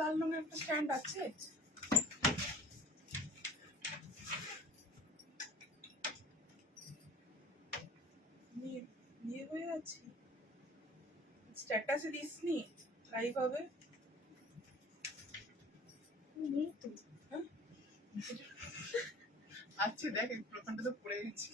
লাল রঙের একটা স্ট্যান্ড আছে। নিয়ে হয়ে আছি, স্ট্যাটাসে দিসনি, লাইভ হবে। আচ্ছা দেখ, ওখানটা তো পড়ে গেছি।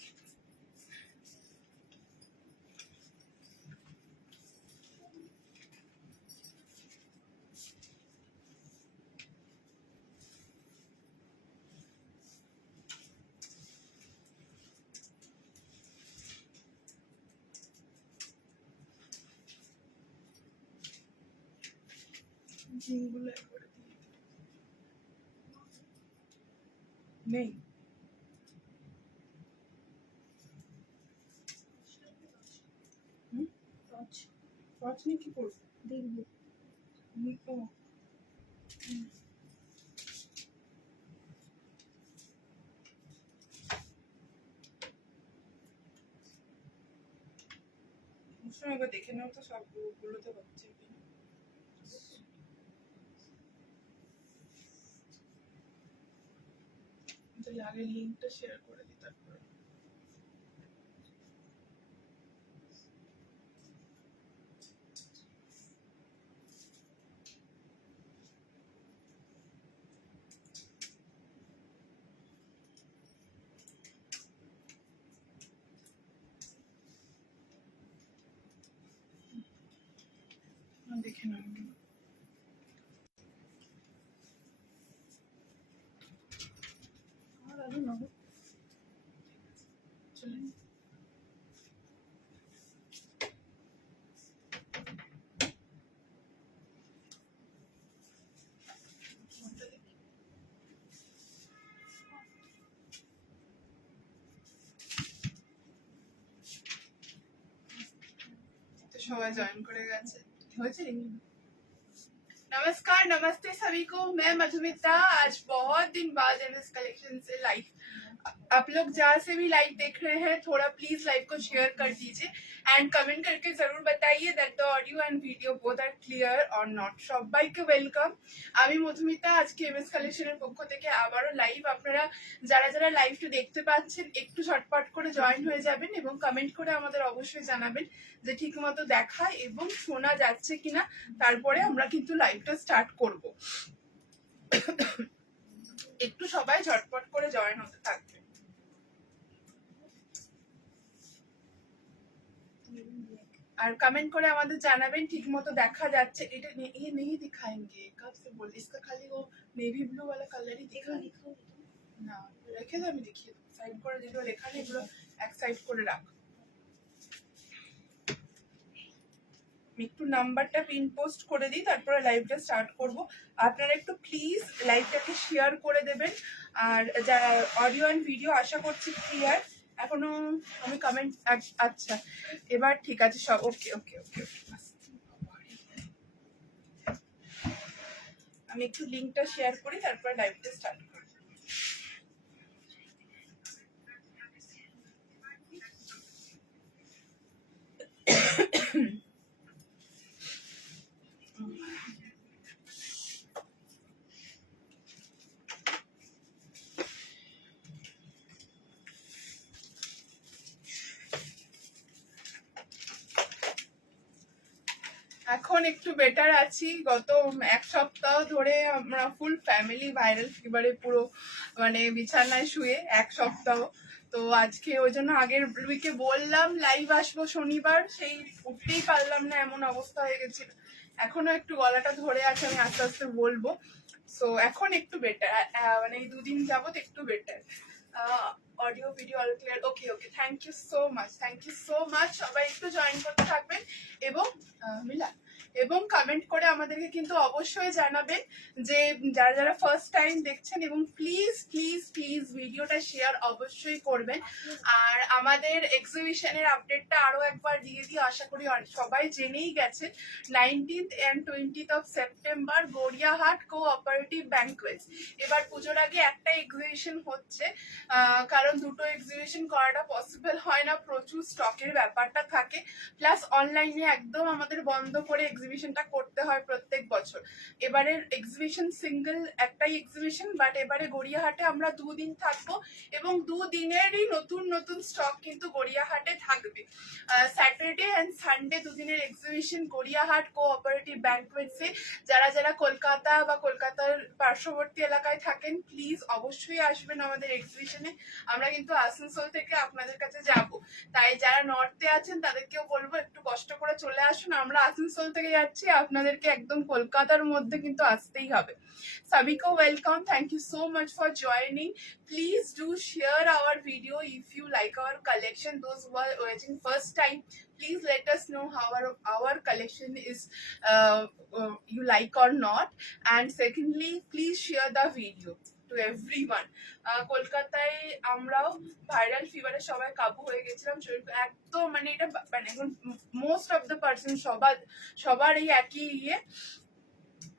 জিনগুলো একবারে নেই। টর্চ নিয়ে কি করবো? দেখবো। একবার দেখে নাও তো সবগুলোতে হচ্ছে কিনা। আগে লিঙ্কটা শেয়ার করে দিই, তারপরে দেখে নাও। আর আগে নেবো, চলে সবাই জয়েন করে গেছে। হয়েছে। नमस्कार, नमस्ते सभी को। मैं मधुमिता। आज बहुत दिन बाद एमएस कलेक्शन से लाइव, आप लोग जहाँ से भी लाइव देख रहे हैं थोड़ा प्लीज लाइव को शेयर कर दीजिए एंड कमेंट करके जरूर बताइए that the audio and video both are clear or not. সবাইকে ওয়েলকাম। আমি মধুমিতা। আজকে এমএস কালেকশনের পক্ষ থেকে আবারও লাইভ। আপনারা যারা যারা লাইভটা দেখতে পাচ্ছেন একটু ঝটপট করে জয়েন হয়ে যাবেন এবং কমেন্ট করে আমাদের অবশ্যই জানাবেন যে ঠিকমতো দেখা এবং শোনা যাচ্ছে কিনা, তারপরে আমরা কিন্তু লাইভটা স্টার্ট করব। একটু সবাই ঝটপট করে জয়েন হতে থাকবে। और कमेंट করে আমাদের জানাবেন ঠিকমতো দেখা যাচ্ছে। এটা ये नहीं दिखाएंगे, कब से बोल, इसका खाली वो नेवी ब्लू वाला कलर ही दिखाएंगे না। রেখে দাও, আমি দেখিয়ে দেবো। সাইড করে যেগুলো লেখা নেই এগুলো এক সাইড করে রাখ। একটু নাম্বারটা পিন পোস্ট করে দিই, তারপরে লাইভটা স্টার্ট করব। আপনারা একটু প্লিজ লাইভটাকে শেয়ার করে দেবেন। আর যারা অডিও এন্ড ভিডিও আশা করছি ক্লিয়ার। এখনো আমি কমেন্ট, আচ্ছা এবার ঠিক আছে সব ওকে ওকে ওকে। আমি একটু লিংকটা শেয়ার করি, তারপরে লাইভটা স্টার্ট করি। এখন একটু বেটার আছি। গত এক সপ্তাহ ধরে আমরা ফুল ফ্যামিলি ভাইরাল ফিভারে পুরো মানে বিছানায় শুয়ে এক সপ্তাহ। তো আজকে ওই জন্য আগের উইকে বললাম লাইভ আসবো শনিবার, সেই উঠতেই পারলাম না, এমন অবস্থা হয়ে গেছিল। এখনো একটু গলাটা ধরে আছে, আমি আস্তে আস্তে বলবো। সো এখন একটু বেটার, মানে এই দুদিন যাবত একটু better. Audio video all clear, okay okay, thank you so much, thank you so much. সবাই একটু জয়েন করতে থাকবেন এবং মিলা এবং কমেন্ট করে আমাদেরকে কিন্তু অবশ্যই জানাবেন যে যারা যারা ফার্স্ট টাইম দেখছেন, এবং প্লিজ প্লিজ প্লিজ ভিডিওটা শেয়ার অবশ্যই করবেন। আর আমাদের এক্সিবিশনের আপডেটটা আরো একবার দিয়ে দিই, আশা করি সবাই জেনেই গেছেন। 19th and 20th of September Gariahat cooperative banquets. এবার পুজোর আগে একটা এক্সিবিশন হচ্ছে, কারণ দুটো এক্সিবিশন করাটা পসিবল হয় না, প্রচুর স্টকের ব্যাপারটা থাকে, প্লাস অনলাইনে একদম আমাদের বন্ধ করে এক্সিবিশনটা করতে হয় প্রত্যেক বছর। এবারের এক্সিবিশন সিঙ্গেল একটাই এক্সিবিশন, বাট এবারে গড়িয়াহাটে আমরা দুদিন থাকবো এবং দুদিনেরই নতুন নতুন স্টক কিন্তু গড়িয়াহাটে থাকবে। স্যাটারডে অ্যান্ড সানডে দুদিনের এক্সিবিশন গড়িয়াহাট কোঅপারেটিভ ব্যাংকুয়েটসে। যারা যারা কলকাতা বা কলকাতার পার্শ্ববর্তী এলাকায় থাকেন, প্লিজ অবশ্যই আসবেন আমাদের এক্সিবিশনে। আমরা কিন্তু আসানসোল থেকে আপনাদের কাছে যাব, তাই যারা নর্থে আছেন তাদেরকেও বলবো একটু কষ্ট করে চলে আসুন। আমরা আসানসোল থেকে যাচ্ছি, আপনাদেরকে একদম কলকাতার মধ্যে কিন্তু আসতেই হবে। Sabiko welcome, thank you so much for joining. Please do share our video if you like our collection. Those who are watching first time, please let us know how our collection is you like or not. And secondly, please share the video to everyone. কলকাতায় আমরাও viral ফিভারে সবাই কাবু হয়ে গেছিলাম, একদম মানে এটা মানে এখন মোস্ট অফ দ্য পার্সন সবার এই একই ইয়ে।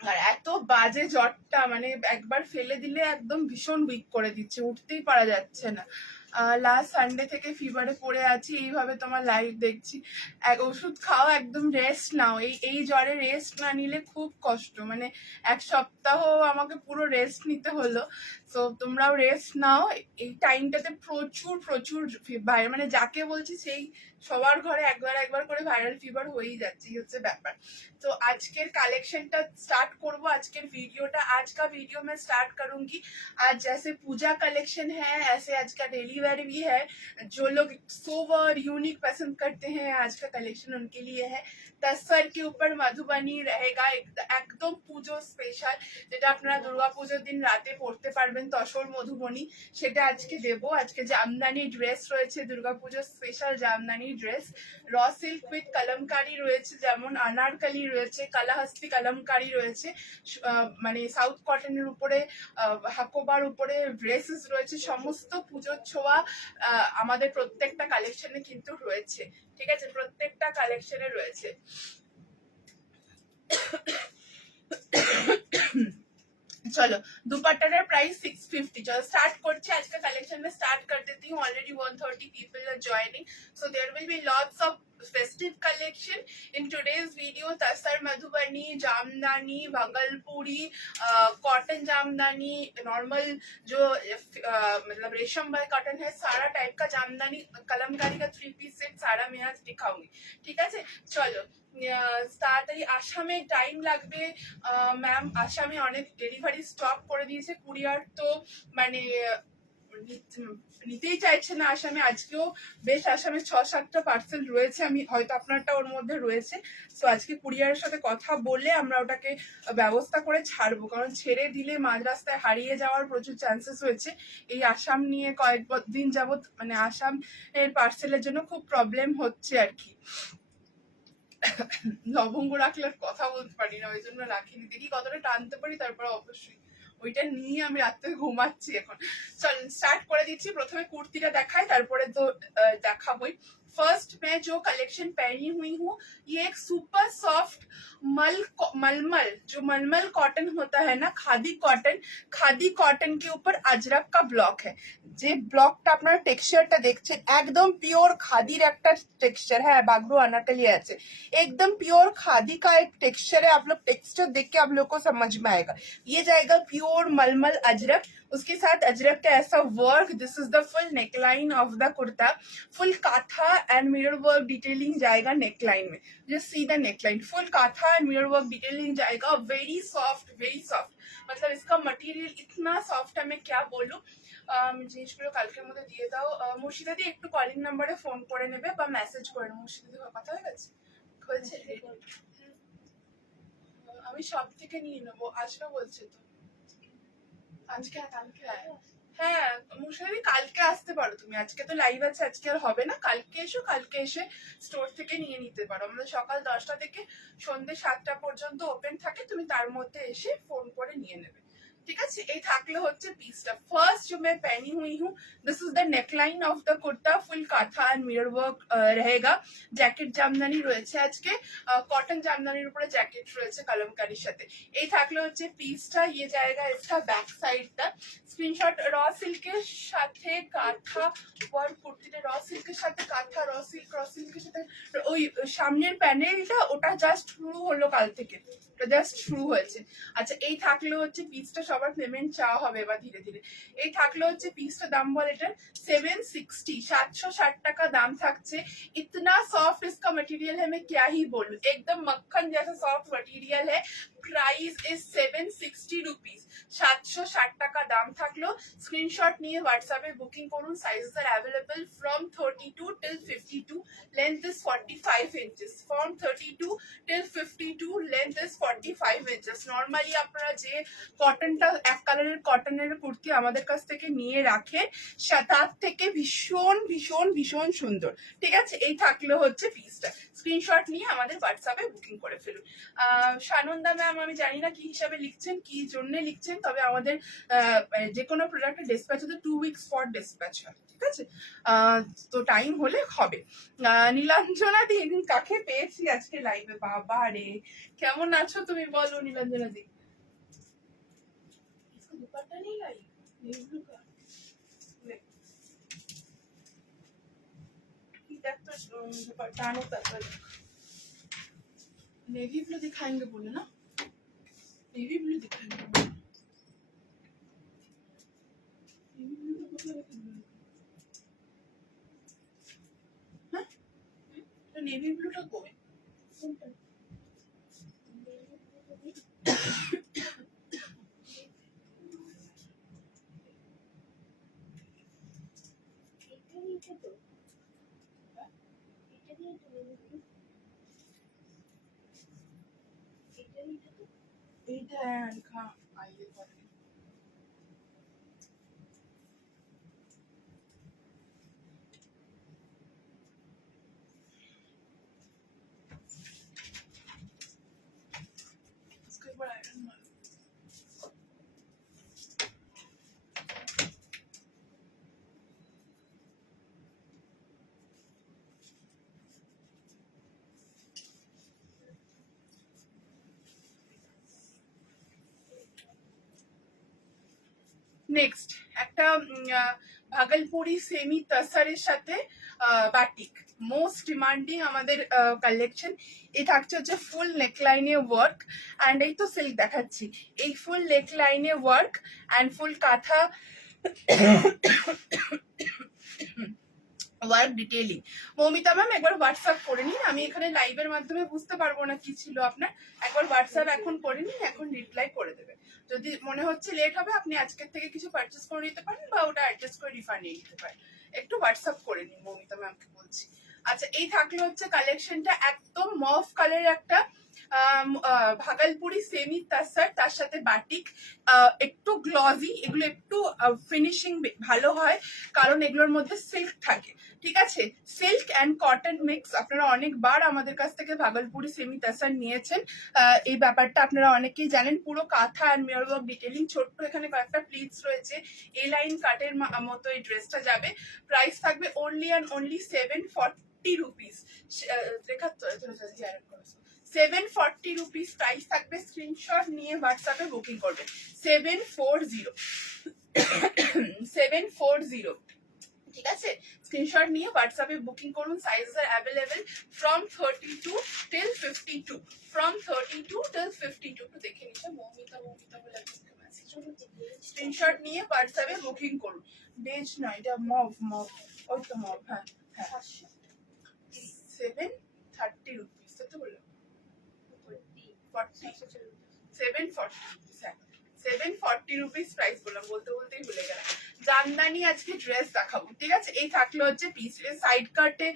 আর এত বাজে জ্বরটা, মানে একবার ফেলে দিলে একদম ভীষণ উইক করে দিচ্ছে, উঠতেই পারা যাচ্ছে না। লাস্ট সানডে থেকে ফিভারে পড়ে আছি, এইভাবে তোমার লাইভ দেখছি। ওষুধ খাও, একদম রেস্ট নাও। এই জ্বরে রেস্ট না নিলে খুব কষ্ট, মানে এক সপ্তাহ আমাকে পুরো রেস্ট নিতে হলো। তো তোমরাও রেস্ট নাও। এই টাইমটাতে প্রচুর প্রচুর মানে যাকে বলছি সেই সবার ঘরে একবার করে ভাইরাল ফিভার হয়েই যাচ্ছে, এই হচ্ছে ব্যাপার। तो আজকের কালেকশনটা স্টার্ট করব। আজকের वीडियोটা आज का वीडियो मैं स्टार्ट करूंगी। आज जैसे पूजा कलेक्शन है, ऐसे आज का डेली वेयर भी है। जो लोग सोवर यूनिक पसंद करते हैं, आज का कलेक्शन उनके लिए है। तस्सर के ऊपर मधुबनी रहेगा, একদম পুজো স্পেশাল, যেটা আপনারা দুর্গা পুজোর দিন রাতে পড়তে পারবেন, তসর মধুবনী, সেটা আজকে দেব। আজকে জামদানি ড্রেস রয়েছে, দুর্গা পুজোর special Jamdani dress. Raw silk with kalamkari রয়েছে, যেমন আনারকলি রয়েছে, কালাহাস্তি কলমকারি রয়েছে, মানে সাউথ কটনের উপরে হাকোবার উপরে ড্রেসেস রয়েছে। সমস্ত পুজোর ছোঁয়া আমাদের প্রত্যেকটা কালেকশনে কিন্তু রয়েছে, ঠিক আছে, প্রত্যেকটা কালেকশনে রয়েছে। चलो दुपट्टा प्राइस 650। चलो स्टार्ट करते आज का कलेक्शन में स्टार्ट कर देती हूँ। Already 130 people are joining, so there will be lots of festive collection in today's video। Tussar Madhubani, Jamdani, Bhagalpuri, cotton Jamdani, normal जो मतलब रेशम बाय कॉटन है, सारा टाइप का जामदानी कलमकारी का 3 पीस सेट सारा मैं आज दिखाऊंगी, ठीक है। चलो তাড়াতাড়ি। আসামে টাইম লাগবে ম্যাম, আসামে অনেক ডেলিভারি স্টপ করে দিয়েছে, কুরিয়ার তো মানে নিতেই চাইছে না আসামে। আজকেও বেশ আসামে 6-7টা পার্সেল রয়েছে, আমি হয়তো আপনারটা ওর মধ্যে রয়েছে। তো আজকে কুরিয়ারের সাথে কথা বলে আমরা ওটাকে ব্যবস্থা করে ছাড়বো, কারণ ছেড়ে দিলে মাঝ রাস্তায় হারিয়ে যাওয়ার প্রচুর চান্সেস হয়েছে। এই আসাম নিয়ে কয়েক দিন যাবত মানে আসাম এর পার্সেলের জন্য খুব প্রবলেম হচ্ছে আর কি। লবঙ্গ রাখলে কথা বলতে পারি না, ওই জন্য রাখিনি। দেখি কতটা টানতে পারি, তারপরে অবশ্যই ওইটা নিয়ে আমি রাত্রে ঘুমাচ্ছি এখন। চল স্টার্ট করে দিচ্ছি। প্রথমে কুর্তিটা দেখাই, তারপরে তো দেখাবোই। फर्स्ट मैं जो कलेक्शन पहनी हुई हूँ, ये एक सुपर सॉफ्ट मलमल, जो मलमल कॉटन होता है ना, खादी कॉटन के ऊपर अजरक का ब्लॉक है। যে ব্লকটা আপনারা টেক্সচারটা দেখছেন, একদম পিওর খাদির একটা টেক্সচার। হ্যাঁ, বাগরু अनारकली আছে, एकदम प्योर खादी का एक टेक्सचर है। आप लोग टेक्सचर देख के आप लोग को समझ में आएगा। ये जाएगा प्योर मलमल अजरक, उसके साथ अजरक का ऐसा work, this is the full neckline of the kurta, full kantha and mirror work detailing जाएगा नेकलाइन में, just see the neckline, full kantha and mirror work detailing जाएगा, वेरी सॉफ्ट वेरी सॉफ्ट, मतलब इसका मटेरियल इतना सॉफ्ट है मैं क्या बोलूं। জিনিসগুলো কালকের মধ্যে দিয়ে দাও মুর্শিদাদি, একটু কলিং নাম্বারে ফোন করে নেবে বা মেসেজ করে নেবো। মুর্শিদাদি কথা হয়ে গেছে, হয়েছে, আমি সব থেকে নিয়ে নেবো, আসবে বলছে তো আজকে কালকে, হ্যাঁ মুর্শিদাদি কালকে আসতে পারো তুমি, আজকে তো লাইভ আছে, আজকে আর হবে না, কালকে এসো, কালকে এসে স্টোর থেকে নিয়ে নিতে পারো, আমাদের সকাল 10টা থেকে সন্ধ্যে 7টা পর্যন্ত ওপেন থাকে, তুমি তার মধ্যে এসে ফোন করে নিয়ে নেবে। ঠিক আছে, এই থাকলে হচ্ছে পিসটা। ফার্স্ট जो मैं पहनी हुई हूँ, this is the neckline of the kurta, full kantha and mirror work रहेगा, জ্যাকেট জামদানি রয়েছে আজকে, কটন জামদানির উপরে জ্যাকেট রয়েছে কলমকারীর সাথে। এই থাকলে হচ্ছে পিসটা, ইয়ে জায়গা इसका ব্যাক সাইডটা, স্ক্রিনশট র সিল্কের সাথে কাঁথা ওয়ার্ক কুর্তিটা, র সিল্কের সাথে কাঁথা, র সিল্কের সাথে ওই সামনের প্যানেলটা ওটা জাস্ট শুরু হলো কাল থেকে, ওটা জাস্ট শুরু হয়েছে। আচ্ছা এই থাকলে হচ্ছে পিসটা, সবার পেমেন্ট চাওয়া হবে এবার ধীরে ধীরে। এই থাকলে হচ্ছে পিসটা দাম বল এটার 760, 760 টাকা দাম থাকছে। इतना सॉफ्ट इसका मटेरियल है, मैं क्या ही बोलूं, एकदम मक्खन जैसा सॉफ्ट मटेरियल है। प्राइस इज 760 रुपीज, 760 টাকা দাম থাকলো। স্ক্রিনশট নিয়ে হোয়াটসঅ্যাপে বুকিং করুন, sizes R available from 32 till 52, length is 45 inches, from 32 till 52, length is 45 inches. Normally আপনারা যে কটনটা, এক কালারের কটনের কুর্তি আমাদের কাছ থেকে নিয়ে রাখেন, তার থেকে ভীষণ ভীষণ ভীষণ সুন্দর। ঠিক আছে, এই থাকলে হচ্ছে পিসটা, স্ক্রিনশট নিয়ে আমাদের হোয়াটসঅ্যাপে বুকিং করে ফেলুন। সানন্দা ম্যাম আমি জানি না কি হিসাবে লিখছেন, কি জন্য লিখছেন, তবে আমাদের যে কোনো প্রোডাক্টের ডিসপ্যাচ হতে 2 weeks পর ডিসপ্যাচ হয়, ঠিক আছে, তো টাইম হলে হবে। নীলাঞ্জনা দি, কাকে পেয়েছি আজকে লাইভে, বাবা রে, কেমন আছো তুমি বলো নীলাঞ্জনা দি? দুপাট্টা নেই লাই, नेवी ब्लू दिखाएंगे बोले ना, नेवी ब्लू दिखाएंगे, हाँ तो नेवी ब्लू टा कोई এটা লিখা আইয়ে করে इसके ऊपर आयरन मारो। নেক্সট একটা ভাগলপুরি সেমি তসরের সাথে বাটিক, মোস্ট ডিমান্ডিং আমাদের কালেকশন। এই থাকছে হচ্ছে ফুল নেকলাইনে ওয়ার্ক অ্যান্ড এই তো সিল্ক দেখাচ্ছি, এই ফুল নেকলাইনে ওয়ার্ক অ্যান্ড ফুল কাঁথা ওয়ার্ক ডিটেইলিং। মৌমিতা ম্যাম একবার হোয়াটসঅ্যাপ করে নিন, আমি এখানে লাইভের মাধ্যমে বুঝতে পারবো না কি ছিল আপনার, একবার হোয়াটসঅ্যাপ এখন করে নিন, এখন রিপ্লাই করে দেবে। যদি মনে হচ্ছে লেট হবে আপনি আজকের থেকে কিছু পারচেস করে নিতে পারেন বা ওটা অ্যাডজাস্ট করে রিফান্ড নিয়ে নিতে পারেন, একটু হোয়াটসঅ্যাপ করে নিন মৌমিতা ম্যামকে বলছি। আচ্ছা এই থাকলে হচ্ছে কালেকশনটা, একদম মফ কালারের একটা ভাগলপুরি সেমি তাসার, তার সাথে বাটিক, একটু গ্লজি, এগুলো একটু ফিনিশিং ভালো হয় কারণ এগুলোর মধ্যে সিল্ক থাকে, ঠিক আছে, সিল্ক অ্যান্ড কটন মিক্স। আপনারা অনেকবার আমাদের কাছ থেকে ভাগলপুরি সেমি তাসার নিয়েছেন, এই ব্যাপারটা আপনারা অনেকেই জানেন। পুরো কাঁথা অ্যান্ড মিরর ওয়ার্ক ডিটেলিং, ছোট্ট এখানে কয়েকটা প্লিটস রয়েছে, এ লাইন কাটের মতো এই ড্রেসটা যাবে। প্রাইস থাকবে only and only 740 rupees, 740 rupees price থাকবে। স্ক্রিনশট নিয়ে হোয়াটসঅ্যাপে বুকিং করবে, 740, ঠিক আছে, স্ক্রিনশট নিয়ে হোয়াটসঅ্যাপে বুকিং করুন। Sizes R available from 32 till 52, from 32 till 52। একটু দেখে নিচ্ছে মৌমিতা বলে মেসেজ স্ক্রিনশট নিয়ে হোয়াটসঅ্যাপে বুকিং করুন। বেজ না, এটা মভ মভ, ওই তো মভ। হ্যাঁ হ্যাঁ, 730 রুপিস তো বললাম, 740 রুপিস প্রাইস বললাম, বলতে বলতেই ভুলে গেলাম। জামদানি আজকে ড্রেস দেখাবো, ঠিক আছে। এই থাকলো হচ্ছে পিস, সাইড কাটে,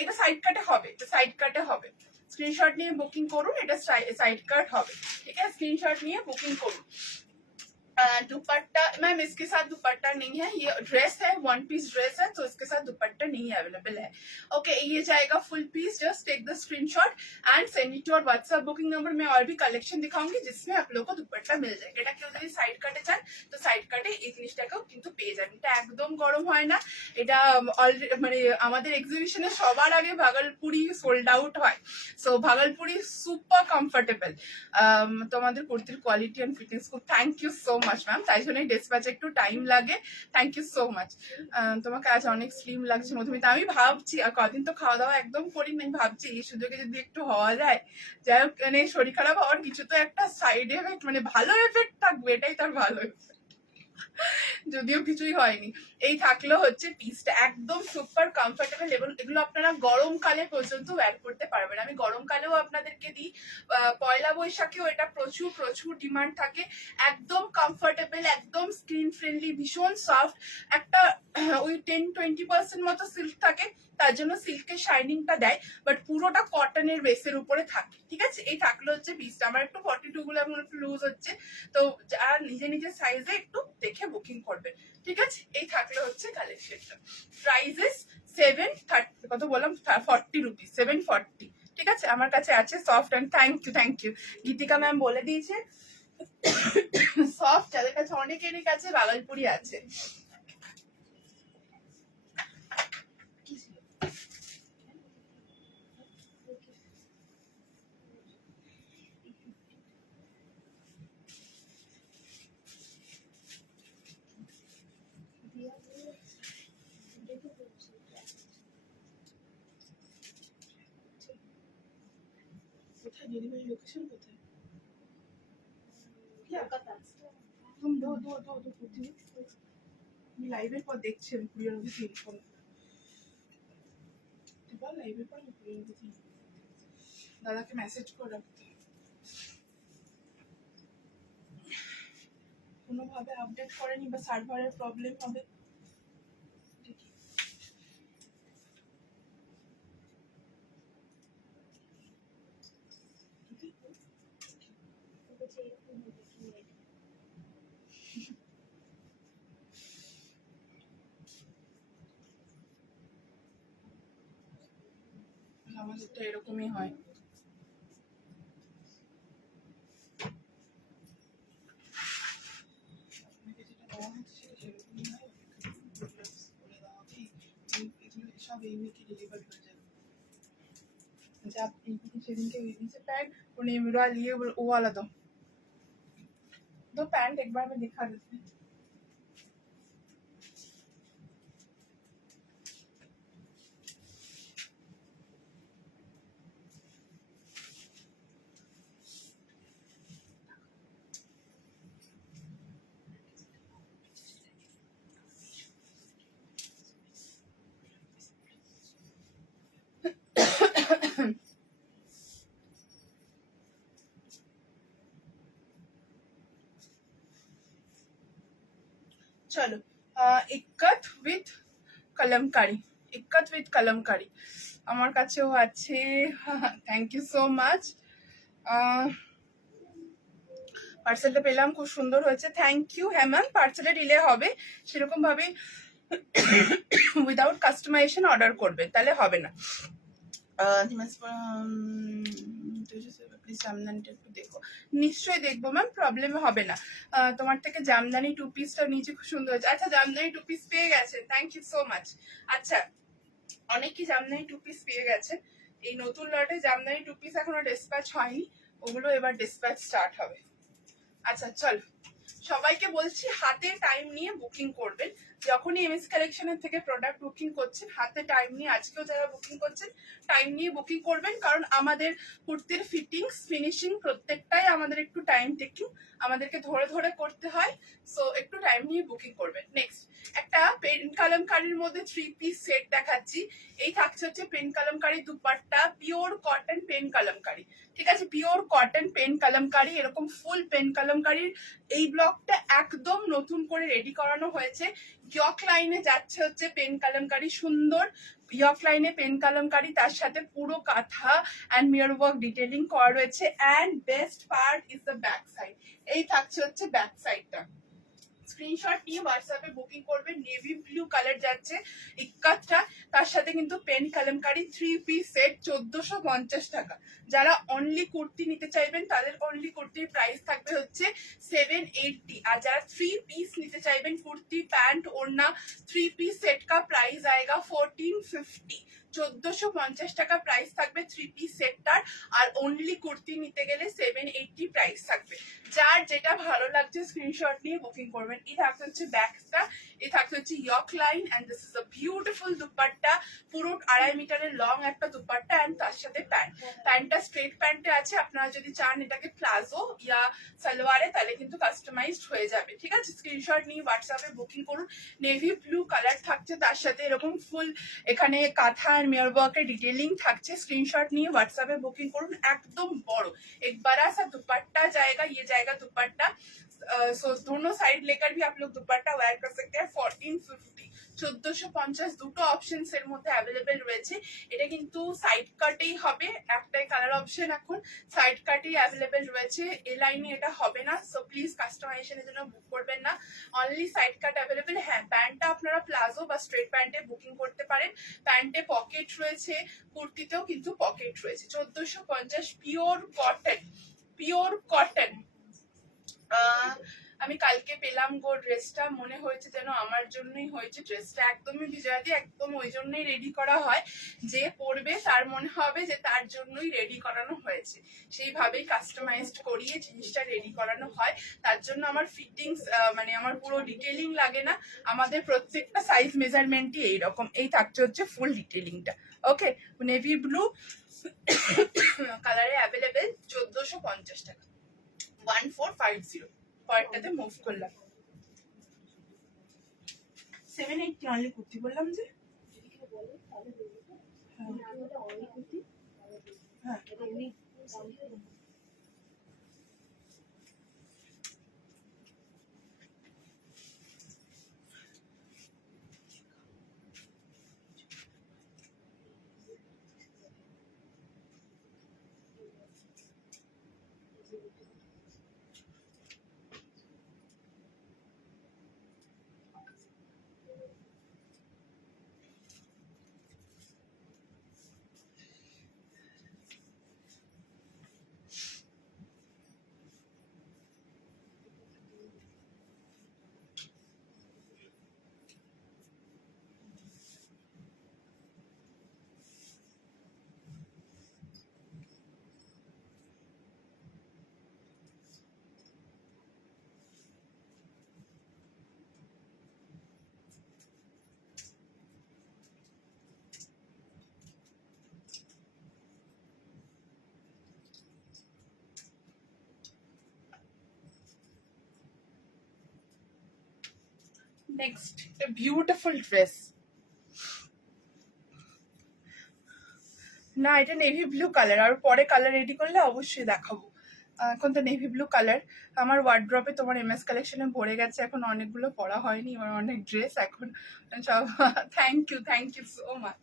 এটা সাইড কাটে হবে, সাইড কাটে হবে। স্ক্রিনশট নিয়ে বুকিং করুন, এটা সাইড কাট হবে, ठीक है। स्क्रीनशॉट নিয়ে বুকিং করুন। दुपट्टा मैम इसके साथ दुपट्टा नहीं है, ये ड्रेस है, वन पीस ड्रेस है, तो इसके साथ दुपट्टा नहीं अवेलेबल है। ओके, ये जाएगा full piece. Just take the screenshot and send it to our WhatsApp booking number में। और भी कलेक्शन दिखाऊंगी जिसमें आप लोगों को दुपट्टा मिल जाएगा। এটা কেউ যদি সাইড কাটে চান তো সাইড কাটে এই জিনিসটাকেও কিন্তু পেয়ে যাবেন। এটা একদম গরম হয় না, এটা অলরেডি মানে আমাদের এক্সিবিশনে সবার আগে ভাগলপুরি সোল্ড আউট হয়। So Bhagalpuri super comfortable. তোমাদের কুর্তির কোয়ালিটি এন্ড ফিটিংস খুব, thank you so much ma'am, তাই জন্য ডিসপ্যাচে একটু টাইম লাগে, থ্যাংক ইউ সো মাচ। তোমাকে আজ অনেক স্লিম লাগছে মধুমিতা। আমি ভাবছি কদিন তো খাওয়া দাওয়া একদম করি না, ভাবছি এই সুযোগে যদি একটু হওয়া যায়। যাই হোক, মানে শরীর খারাপ হওয়ার কিছু তো একটা সাইড এফেক্ট, মানে ভালো এফেক্ট থাকবে, এটাই তার ভালো effect। যদিও কিছুই হয়নি। এই থাকলো হচ্ছে পিসটা, একদম সুপার কমফোর্টেবল। এগুলো আপনারা গরমকালে পর্যন্ত ওয়্যার করতে পারবেন। আমি গরমকালেও আপনাদেরকে দিই, পয়লা বৈশাখেও এটা প্রচুর প্রচুর ডিমান্ড থাকে। একদম কমফোর্টেবল, একদম স্কিন ফ্রেন্ডলি, ভীষণ সফট। একটা ওই 10-20% মতো সিল্ক থাকে, তার জন্য সিল্কের শাইনিংটা দেয়, বাট পুরোটা কটনের বেসের উপরে থাকে, ঠিক আছে। এই থাকলো হচ্ছে পিসটা। আমার একটু 42 গুলো এখন একটু লুজ হচ্ছে, তো যারা নিজে নিজের সাইজে একটু দেখে বুকিং করবে, ঠিক আছে। এই থাকলো হচ্ছে কালেকশনটা। প্রাইসেস 730, কত বললাম, 40 রুপিস, 740, ঠিক আছে। আমার কাছে আছে soft and thank you Geetika ma'am বলে দিয়েছে। সফট যাদের কাছে, অনেকেরই কাছে ভাগলপুরি আছে। কোথায় ডেলিভারি লোকেশন কোথায়? तुम दो লাইভের পর দেখছি আমি কুরিয়ার অফিসে ইনফর্ম, লাইভের পর কুরিয়ার অফিসে দাদাকে মেসেজ করে রাখতে, কোনোভাবে আপডেট করেনি বা সার্ভারের প্রবলেম হবে। আমাদেরটা এরকমই হয়। সব এই উইকে ডেলিভারি হয়ে যাবে। जब शेडिंग के से पैंट उन्हें मेरा लिए वो वाला दो पैंट एक बार में दिखा देते हैं। চলো, ইক্কত উইথ কলমকারি আমার কাছেও আছে। Thank you so much. পার্সেলটা পেলাম, খুব সুন্দর হয়েছে, থ্যাংক ইউ। হ্যাঁ ম্যাম, পার্সেলে ডিলে হবে, সেরকম ভাবে উইদাউট কাস্টমাইজেশন অর্ডার করবে, তাহলে হবে না। জামদানিটা একটু দেখো, নিশ্চয়ই দেখবো ম্যাম, প্রবলেম হবে না। তোমার থেকে জামদানি 2 পিসটা নিচে খুব সুন্দর হয়েছে। আচ্ছা, জামদানি 2 পিস পেয়ে গেছেন, থ্যাংক ইউ সো মাচ। আচ্ছা, অনেকেই জামদানি 2 পিস পেয়ে গেছেন। এই নতুন লটে জামদানি 2 পিস এখনো ডিসপ্যাচ হয়নি, ওগুলো এবার ডিসপ্যাচ স্টার্ট হবে। আচ্ছা চল, সবাইকে বলছি হাতে টাইম নিয়ে বুকিং করবেন। যখনই এমএস কালেকশনের থেকে প্রোডাক্ট বুকিং করছেন হাতে টাইম নিয়ে, আজকেও যারা বুকিং করছেন টাইম নিয়ে বুকিং করবেন, কারণ আমাদের কুর্তির ফিটিংস ফিনিশিং প্রত্যেকটাই আমাদের একটু টাইম টেকিং, আমাদেরকে ধরে ধরে করতে হয়। সো একটু টাইম নিয়ে বুকিং করবেন। নেক্সট একটা পেন কালামকারীর মধ্যে 3 পিস সেট দেখাচ্ছি। এই থাকছে হচ্ছে pen Kalamkari dupatta, pure cotton pen Kalamkari, ঠিক আছে, পিওর কটন পেন কালামকারী, এরকম ফুল পেন কালামকারীর এই ব্লকটা একদম নতুন করে রেডি করানো হয়েছে। ইয়ক লাইনে যাচ্ছে হচ্ছে পেন কালামকারী, সুন্দর ইয়ক লাইনে পেন কালামকারী, তার সাথে পুরো কাঁথা অ্যান্ড মিরর ওয়ার্ক ডিটেলিং করা রয়েছে। And best part is the back side. এই থাকছে হচ্ছে ব্যাক সাইডটা। স্ক্রিনশট নিয়ে হোয়াটসঅ্যাপে বুকিং করবেন। নেভি ব্লু কালার যাচ্ছে ইক্কাতটা, তার সাথে কিন্তু পেন কালামকারী 3 পিস সেট 1450 টাকা। যারা অনলি কুর্তি নিতে চাইবেন তাদের অনলি কুর্তির প্রাইস থাকবে হচ্ছে 780, আর যারা 3 পিস নিতে চাইবেন কুর্তি প্যান্ট ওড়না 3 পিস সেট का प्राइस आएगा 1450। 1450 টাকা প্রাইস থাকবে 3 পিস সেটটার, আর অনলি কুর্তি নিতে গেলে 780 প্রাইস থাকবে। যার যেটা ভালো লাগছে স্ক্রিনশট নিয়ে বুকিং করবেন। এই থাকতে হচ্ছে ব্যাকটা, এই থাকতে হচ্ছে yoke line, and this is a beautiful dupatta, পুরো 2.5 মিটারের লং একটা দুপাট্টা, এন্ড তার সাথে প্যান্ট। প্যান্টটা স্ট্রেট প্যান্টে আছে, আপনারা যদি চান এটাকে প্লাজো ইয়া সালোয়ারে তাহলে কিন্তু কাস্টমাইজড হয়ে যাবে, ঠিক আছে। স্ক্রিনশট নিয়ে হোয়াটসঅ্যাপে বুকিং করুন। নেভি ব্লু কালার থাকছে, তার সাথে এরকম ফুল এখানে কাঁথা আর মিরর ওয়ার্কের ডিটেলিং থাকছে। স্ক্রিনশট নিয়ে হোয়াটসঅ্যাপে বুকিং করুন। একদম বড় एक बड़ा सा दुपट्टा जाएगा, ये जाएगा दुपट्टा। सो दोनों साइड लेकर भी आप लोग दुपट्टा वेयर कर सकते हैं। 1450 1450 দুটো অপশনস এর মধ্যে অ্যাভেলেবেল রয়েছে। এটা কিন্তু সাইড কাটেই হবে, একটাই কালার অপশন এখন সাইড কাটেই অ্যাভেলেবেল রয়েছে, এ লাইনে এটা হবে না। সো প্লিজ কাস্টমাইজেশনের জন্য বুক করবেন না, অনলি সাইড কাট অ্যাভেলেবেল। হ্যাঁ, প্যান্টটা আপনারা প্লাজো বা স্ট্রেট প্যান্টে বুকিং করতে পারেন। প্যান্টে পকেট রয়েছে, কুর্তিতেও কিন্তু পকেট রয়েছে। 1450 পিওর কটন, পিওর কটন। আমি কালকে পেলাম গো ড্রেসটা, মনে হয়েছে যেন আমার জন্যই হয়েছে ড্রেসটা। একদমই বিজয়াদি, একদম ওই জন্যই রেডি করা হয়, যে পরবে তার মনে হবে যে তার জন্যই রেডি করানো হয়েছে, সেইভাবেই কাস্টমাইজড করিয়ে জিনিসটা রেডি করানো হয়। তার জন্য আমার ফিটিংস মানে আমার পুরো ডিটেলিং লাগে না, আমাদের প্রত্যেকটা সাইজ মেজারমেন্টই এইরকম। এই থাকছে হচ্ছে ফুল ডিটেলিংটা। ওকে, নেভি ব্লু কালারে অ্যাভেলেবেল, 1450 টাকা, 1450। পরেরটাতে মুভ করলাম, 780 অনলি কুর্তি বললাম যে। হ্যাঁ, নেক্সট a beautiful dress। না, এটা নেভি ব্লু কালার, আর পরে কালার রেডি করলে অবশ্যই দেখাবো। এখন তো নেভি ব্লু কালার। আমার ওয়ার্ড্রপে তোমার এমএস কালেকশনে ভরে গেছে, এখন অনেকগুলো পরা হয়নি, আমার অনেক ড্রেস এখন সব। Thank you so much.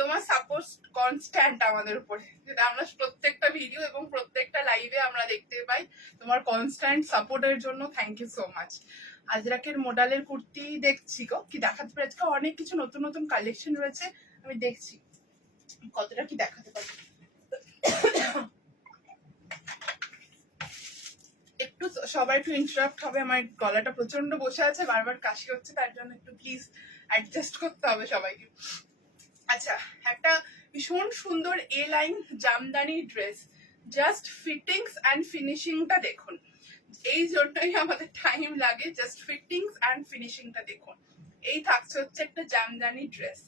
তোমার সাপোর্ট কনস্ট্যান্ট আমাদের উপরে, যেটা আমরা প্রত্যেকটা ভিডিও এবং প্রত্যেকটা লাইভে আমরা দেখতে পাই। তোমার কনস্ট্যান্ট সাপোর্টের জন্য থ্যাংক ইউ সো মাচ। আজরাকের মডেলের কুর্তি দেখছি গো, কি দেখাতে পারি আজকে, অনেক কিছু নতুন নতুন কালেকশন রয়েছে, আমি দেখছি কতটা কি দেখাতে পারি। একটু সবাই একটু ইন্টারাপ্ট হবে, আমার গলাটা প্রচন্ড বসে আছে, বারবার কাশি হচ্ছে, তার জন্য একটু প্লিজ অ্যাডজাস্ট করতে হবে সবাইকে। আচ্ছা, একটা ভীষণ সুন্দর A line Jamdani dress, just fittings and ফিনিশিংটা দেখুন, এই জন্যই আমাদের টাইম লাগে। জাস্ট ফিটিংস অ্যান্ড ফিনিশিংটা দেখুন। এই থাকছে হচ্ছে একটা জামদানি ড্রেস।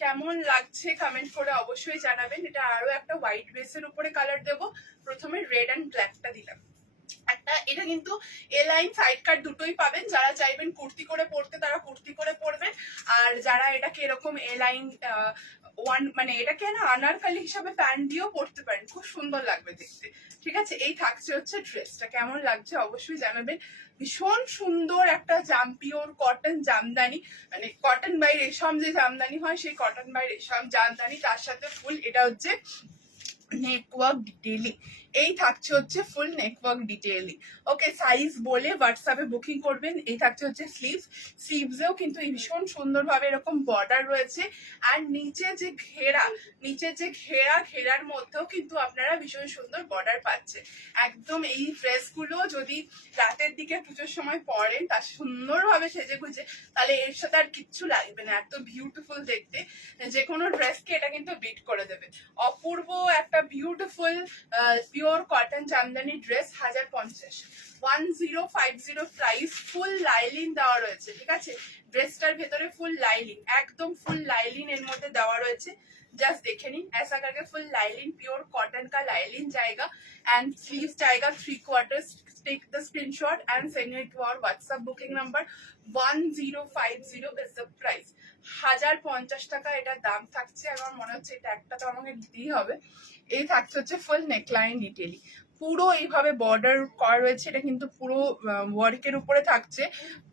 কেমন লাগছে কমেন্ট করে অবশ্যই জানাবেন। এটা আরো একটা হোয়াইট বেসের উপরে কালার দেবো। প্রথমে রেড অ্যান্ড ব্ল্যাকটা দিলাম একটা। এটা কিন্তু এ লাইন সাইড কাট দুটোই পাবেন। যারা চাইবেন কুর্তি করে পরতে তারা কুর্তি করে পরবেন, আর যারা এটাকে এরকম এ লাইন ওয়ান মানে এটাকে না আনারকালি হিসাবে প্যান্ট দিয়েও পরতে পারেন, খুব সুন্দর লাগবে দেখতে। ঠিক আছে, এই থাকছে হচ্ছে ড্রেসটা। কেমন লাগছে অবশ্যই জানাবেন। ভীষণ সুন্দর একটা পিওর কটন জামদানি, মানে কটন বাই রেশম যে জামদানি হয় সেই কটন বাই রেশম জামদানি, তার সাথে ফুল এটা হচ্ছে নেকওয়ার্ক ডিটেইলিং। এই থাকছে হচ্ছে ফুল নেকওয়ার্ক ডিটেইলিং। ওকে, সাইজ বলে হোয়াটসঅ্যাপে বুকিং করবেন। এই থাকছে হচ্ছে স্লিভস। স্লিভসেও কিন্তু ভীষণ সুন্দরভাবে এরকম বর্ডার রয়েছে, আর নিচে যে ঘেরার মধ্যেও কিন্তু আপনারা ভীষণ সুন্দর বর্ডার পাচ্ছেন। একদম এই ড্রেসগুলো যদি রাতের দিকে পুজোর সময় পরেন তার সুন্দরভাবে সেজে গুজে, তাহলে এর সাথে আর কিচ্ছু লাগবে না। এত বিউটিফুল দেখতে, যে কোনো ড্রেসকে এটা কিন্তু বিট করে দেবে। অপূর্ব একটা beautiful pure cotton Jamdani dress, 1050 1050 price. Full lining দেওয়া রয়েছে। ঠিক আছে, ড্রেসটার ভেতরে ফুল লাইলিন, একদম ফুল লাইলিন এর মধ্যে দেওয়া রয়েছে। जस्ट देखे नहीं, ऐसा करके फुल लाइलिन प्योर कॉटन का लाइलिन जाएगा एंड स्लीव्स जाएगा 3/4। Take the screenshot and send it to our WhatsApp booking number. 1050 is the price. 1050 টাকা এটা দাম থাকছে। আমার মনে হচ্ছে এটা একটা তো আমাকে দিতেই হবে। এই থাকছে হচ্ছে ফুল নেকলাইন ডিটেইলিং, পুরো এইভাবে বর্ডার করা রয়েছে। এটা কিন্তু পুরো ওয়ার্কের উপরে থাকছে।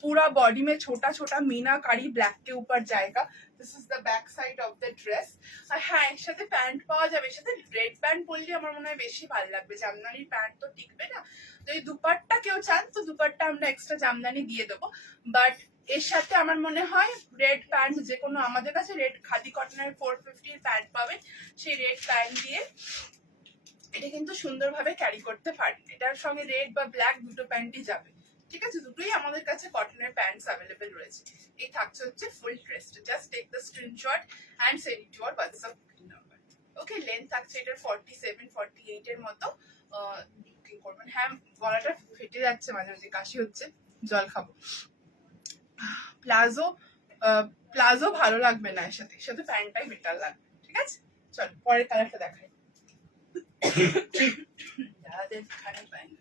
पूरा बॉडी में छोटा छोटा मीनाकारी ब्लैक के ऊपर जाएगा। This is the back side of the dress. আর হ্যাঁ, এর সাথে প্যান্ট পাওয়া যাবে। এর সাথে রেড প্যান্ট পরলে আমার মনে হয় বেশি ভালো লাগবে। জামদানির প্যান্ট তো টিকবে না। তো এই দুপাট্টা কেউ চান তো দুপাট্টা আমরা এক্সট্রা জামদানি দিয়ে দেবো। বাট এর সাথে আমার মনে হয় রেড প্যান্ট, যে কোনো আমাদের কাছে রেড খাদি কটনের 450 প্যান্ট পাবেন, সেই রেড প্যান্ট দিয়ে এটা কিন্তু সুন্দরভাবে ক্যারি করতে পারেন। এটার সঙ্গে রেড বা ব্ল্যাক দুটো প্যান্টই যাবে। ঠিক আছে, দুটোই আমাদের কাছে কটনের প্যান্টস অ্যাভেলেবেল রয়েছে। এই থাকছে হচ্ছে ফুল ড্রেসটা। Just take the screenshot and send it to our WhatsApp number. Okay, length থাকছে এটার 47-48 এর মতো। বুকিং করবেন। হ্যাঁ, গলাটা ফেটে যাচ্ছে, মাঝে মাঝে কাশি হচ্ছে, জল খাবো। প্লাজো ভালো লাগবে না, এর সাথে প্যান্টটাই বেটার লাগবে। ঠিক আছে, চল পরের কালারটা দেখাই। যাদের খানে প্যান্ট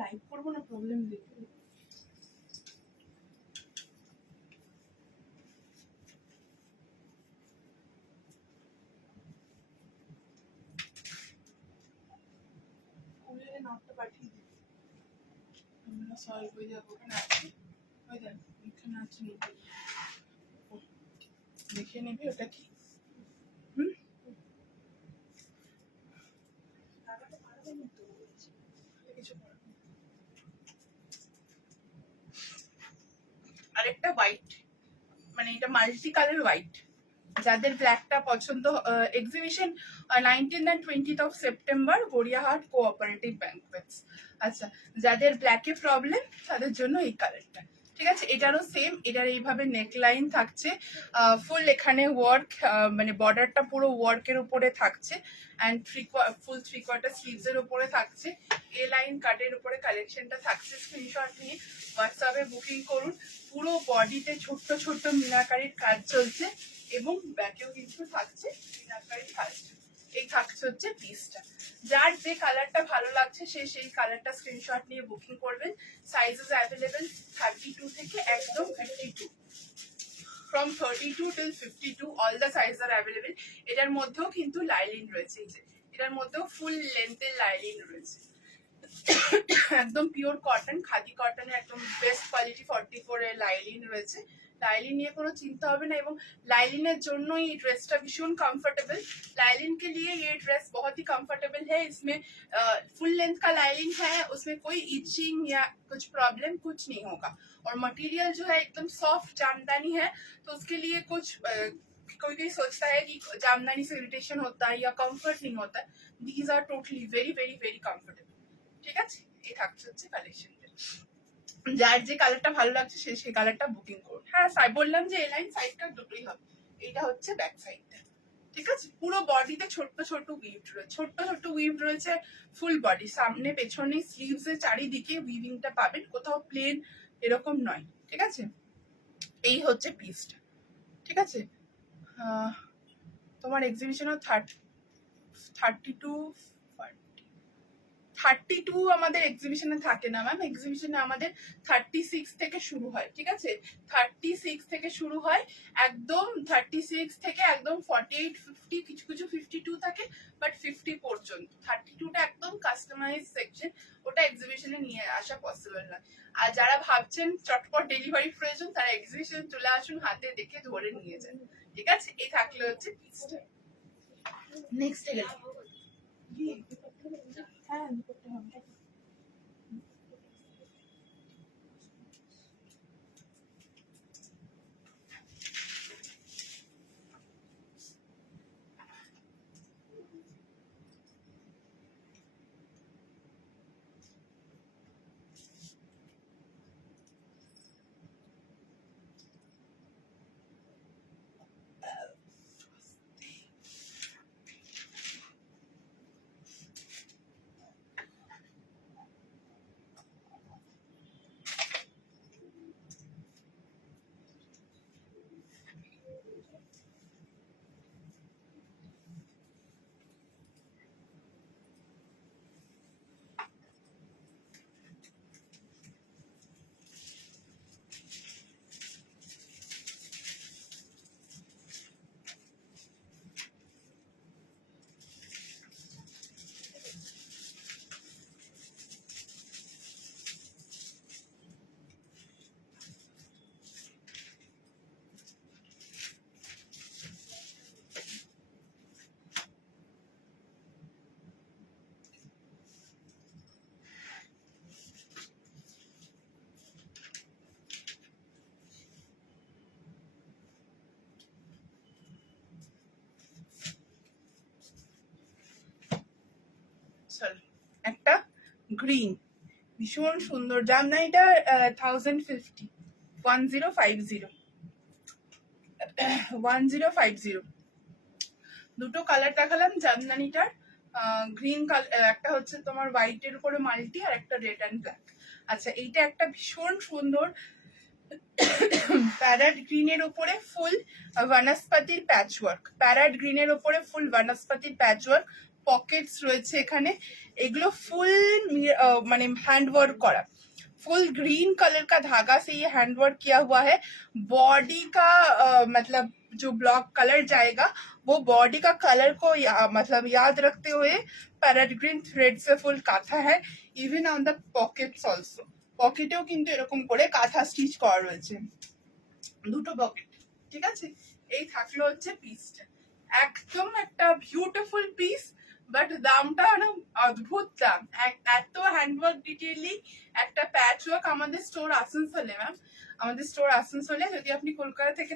লাইভ করবো না, প্রবলেম দেখবো। নামটা পাঠিয়ে দিবি, আমরা সলভ হয়ে যাবো। ওখানে আছে, ওই দেখ এখানে আছে, দেখে নিবি ওটা কি। আরেকটা হোয়াইট, মানে এটা মাল্টি কালার হোয়াইট। যাদের ব্ল্যাকটা পছন্দ, exhibition 19th and 20th of September Gariahat cooperative banquets. আচ্ছা, যাদের ব্ল্যাকে প্রবলেম তাদের জন্য এই কালারটা। ঠিক আছে, এটারও সেম, এটার এইভাবে নেকলাইন থাকছে, ফুল এখানে ওয়ার্ক, মানে বর্ডারটা পুরো ওয়ার্কের উপরে থাকছে, অ্যান্ড ফুল 3/4 স্লিভস এর উপরে থাকছে। এ লাইন কাটের উপরে কালেকশনটা থাকছে। স্ক্রিনশট নিয়ে হোয়াটসঅ্যাপে বুকিং করুন। পুরো বডিতে ছোট্ট ছোট্ট মিনাকারির কাজ চলছে, এবং ব্যাকেও কিন্তু থাকছে মিনাকারির কাজ। এই থাকছে হচ্ছে পিসটা। যার যে কালারটা ভালো লাগছে সে সেই কালারটা স্ক্রিনশট নিয়ে বুকিং করবেন। সাইজেস অ্যাভেলেবেল 32 থেকে একদম 52। From 32 till 52 all the size are available. এটার মধ্যেও কিন্তু লাইলিন রয়েছে, এই যে এটার মধ্যেও ফুল লেন্থের লাইলিন রয়েছে। একদম পিওর কটন, খাদি কটনের একদম বেস্ট কোয়ালিটি 44 এর লাইলিন রয়েছে। लाइलिन নিয়ে কোনো চিন্তা হবে না এবং लाइलिन জন্য এই ড্রেসটা ভীষণ कंफर्टेबल। लाइलिन के लिए ये ड्रेस बहुत ही कंफर्टेबल है। इसमें फुल लेंथ का लाइलिन है, उसमें कोई इचिंग या कुछ प्रॉब्लम कुछ नहीं होगा। और मटेरियल जो है एकदम सॉफ्ट जामदानी है, तो उसके लिए कुछ कोई कोई सोचता है कि जामदानी से इरिटेशन होता है या कंफर्ट नहीं होता है। These are totally very very very comfortable. ঠিক আছে, এই থাকছে হচ্ছে কালেকশন। যার যে কালারটা ভালো লাগছে সে সেই কালারটা বুকিং করুন। হ্যাঁ বললাম যে এলাইন সাইডটা দুটোই হবে। এটা হচ্ছে ব্যাক সাইডটা, ঠিক আছে। পুরো বডিতে ছোট্ট ছোট্ট উইভ রয়েছে, ছোট্ট ছোট্ট উইভ রয়েছে ফুল বডি, সামনে পেছনে স্লিভস এর চারিদিকে উইভিংটা পাবেন, কোথাও প্লেন এরকম নয়, ঠিক আছে। এই হচ্ছে পিসটা, ঠিক আছে। তোমার এক্সিবিশনও 32 আমাদের এক্সিবিশনে থাকে না ম্যাম, এক্সিবিশনে আমাদের 36 থেকে শুরু হয়, ঠিক আছে। 36 থেকে শুরু হয়, একদম 36 থেকে একদম 48 50, কিছু কিছু 52 থাকে, বাট 50 পর্যন্ত। 32টা একদম কাস্টমাইজ সেকশন, ওটা এক্সিবিশনে নিয়ে আসা পসিবল না। আর যারা ভাবছেন চটপট ডেলিভারি প্রয়োজন, তারা এক্সিবিশনে চলে আসুন, হাতে দেখে ধরে নিয়ে যান, ঠিক আছে। এই থাকলে হচ্ছে পিসটা। নেক্সট গেল হ্যাঁ করতে হবে। একটা গ্রিন ভীষণ সুন্দর জামদানিটা 1050 1050 দুটো কালার দেখালাম জামদানিটার। গ্রিন কালার, একটা হচ্ছে তোমার হোয়াইটের উপরে মাল্টি, আর একটা রেড অ্যান্ড ব্ল্যাক। আচ্ছা, এইটা একটা ভীষণ সুন্দর প্যারাড গ্রিনের উপরে ফুল বনস্পতির প্যাচওয়ার্ক, প্যারাড গ্রিনের উপরে ফুল বনস্পতির প্যাচওয়ার্ক, पॉकेट्स রয়েছে এখানে। এগুলো ফুল মানে हैंड वर्क करा, फुल ग्रीन कलर का धागा से ये हैंड वर्क किया हुआ है। बॉडी का मतलब जो ब्लॉक कलर जाएगा वो बॉडी का कलर को मतलब याद रखते हुए पैरेट ग्रीन थ्रेड से फुल काथा है। Even on the pockets also, পকেটেও কিন্তু এরকম করে কাঁথা স্টিচ করা রয়েছে, দুটো পকেট, ঠিক আছে। এই থাকলো হচ্ছে পিসটা, একদম একটা বিউটিফুল পিস, বাট দামটা না অদ্ভুত দাম। এত হ্যান্ডওয়ার্ক ডিটেইলিং, একটা প্যাচওয়ার্ক। আমাদের স্টোর আসানসোলে ম্যাম, আমাদের স্টোর আসানসোলে। যদি আপনি কলকাতা থেকে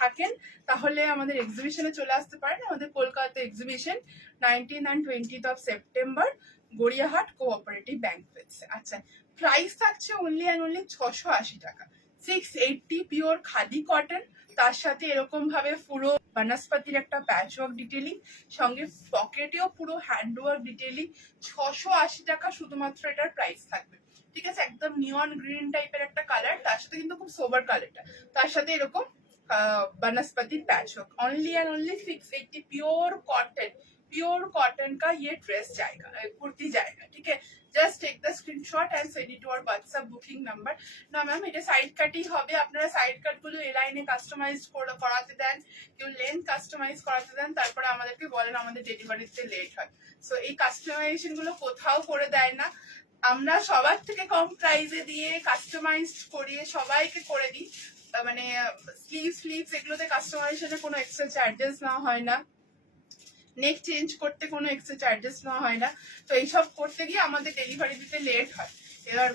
থাকেন তাহলে আমাদের এক্সিবিশনে চলে আসতে পারেন। আমাদের Kolkata exhibition 19 and 20 of September, Gariahat cooperative banquets. আচ্ছা, প্রাইস থাকছে অনলি অ্যান্ড অনলি 680 টাকা, 680 পিওর খাদি কটন, তার সাথে এরকম ভাবে পুরো বনস্পতির একটা প্যাচওয়ার্ক ডিটেইলিং, সঙ্গে পকেটেও পুরো হ্যান্ডওয়ার্ক ডিটেইলিং। 680 টাকা শুধুমাত্র এটার প্রাইস থাকবে, ঠিক আছে। একদম নিয়ন গ্রিন টাইপের একটা কালার, তার সাথে কিন্তু খুব সোবার কালারটা, তার সাথে এরকম বনস্পতির patchwork. Only and only 680 pure cotton का ये ड्रेस जाएगा, कुर्ती जाएगा, ठीक है। Just take the screenshot and send it to our WhatsApp booking number. না ম্যাম, এটা সাইড কাটই হবে। আপনারা সাইড কাট গুলো এলাইনে কাস্টমাইজ করাতে দেন, কেউ লেন্থ কাস্টমাইজ করাতে দেন, তারপরে আমাদেরকে বলেন আমাদের ডেলিভারিতে লেট হয়। সো এই কাস্টমাইজেশন গুলো কোথাও করে দেয় না, আমরা সবার থেকে কম প্রাইসে দিয়ে কাস্টমাইজ করিয়ে সবাইকে করে দিই, মানে স্লিভস এগুলোতে কাস্টমাইজেশনে কোনো এক্সট্রা চার্জেস না হয় না, নেক চেঞ্জ করতে কোনো এক্সট্রা চার্জেস না হয় না। তো এইসব করতে গিয়ে আমাদের ডেলিভারি দিতে লেট হয়। এবার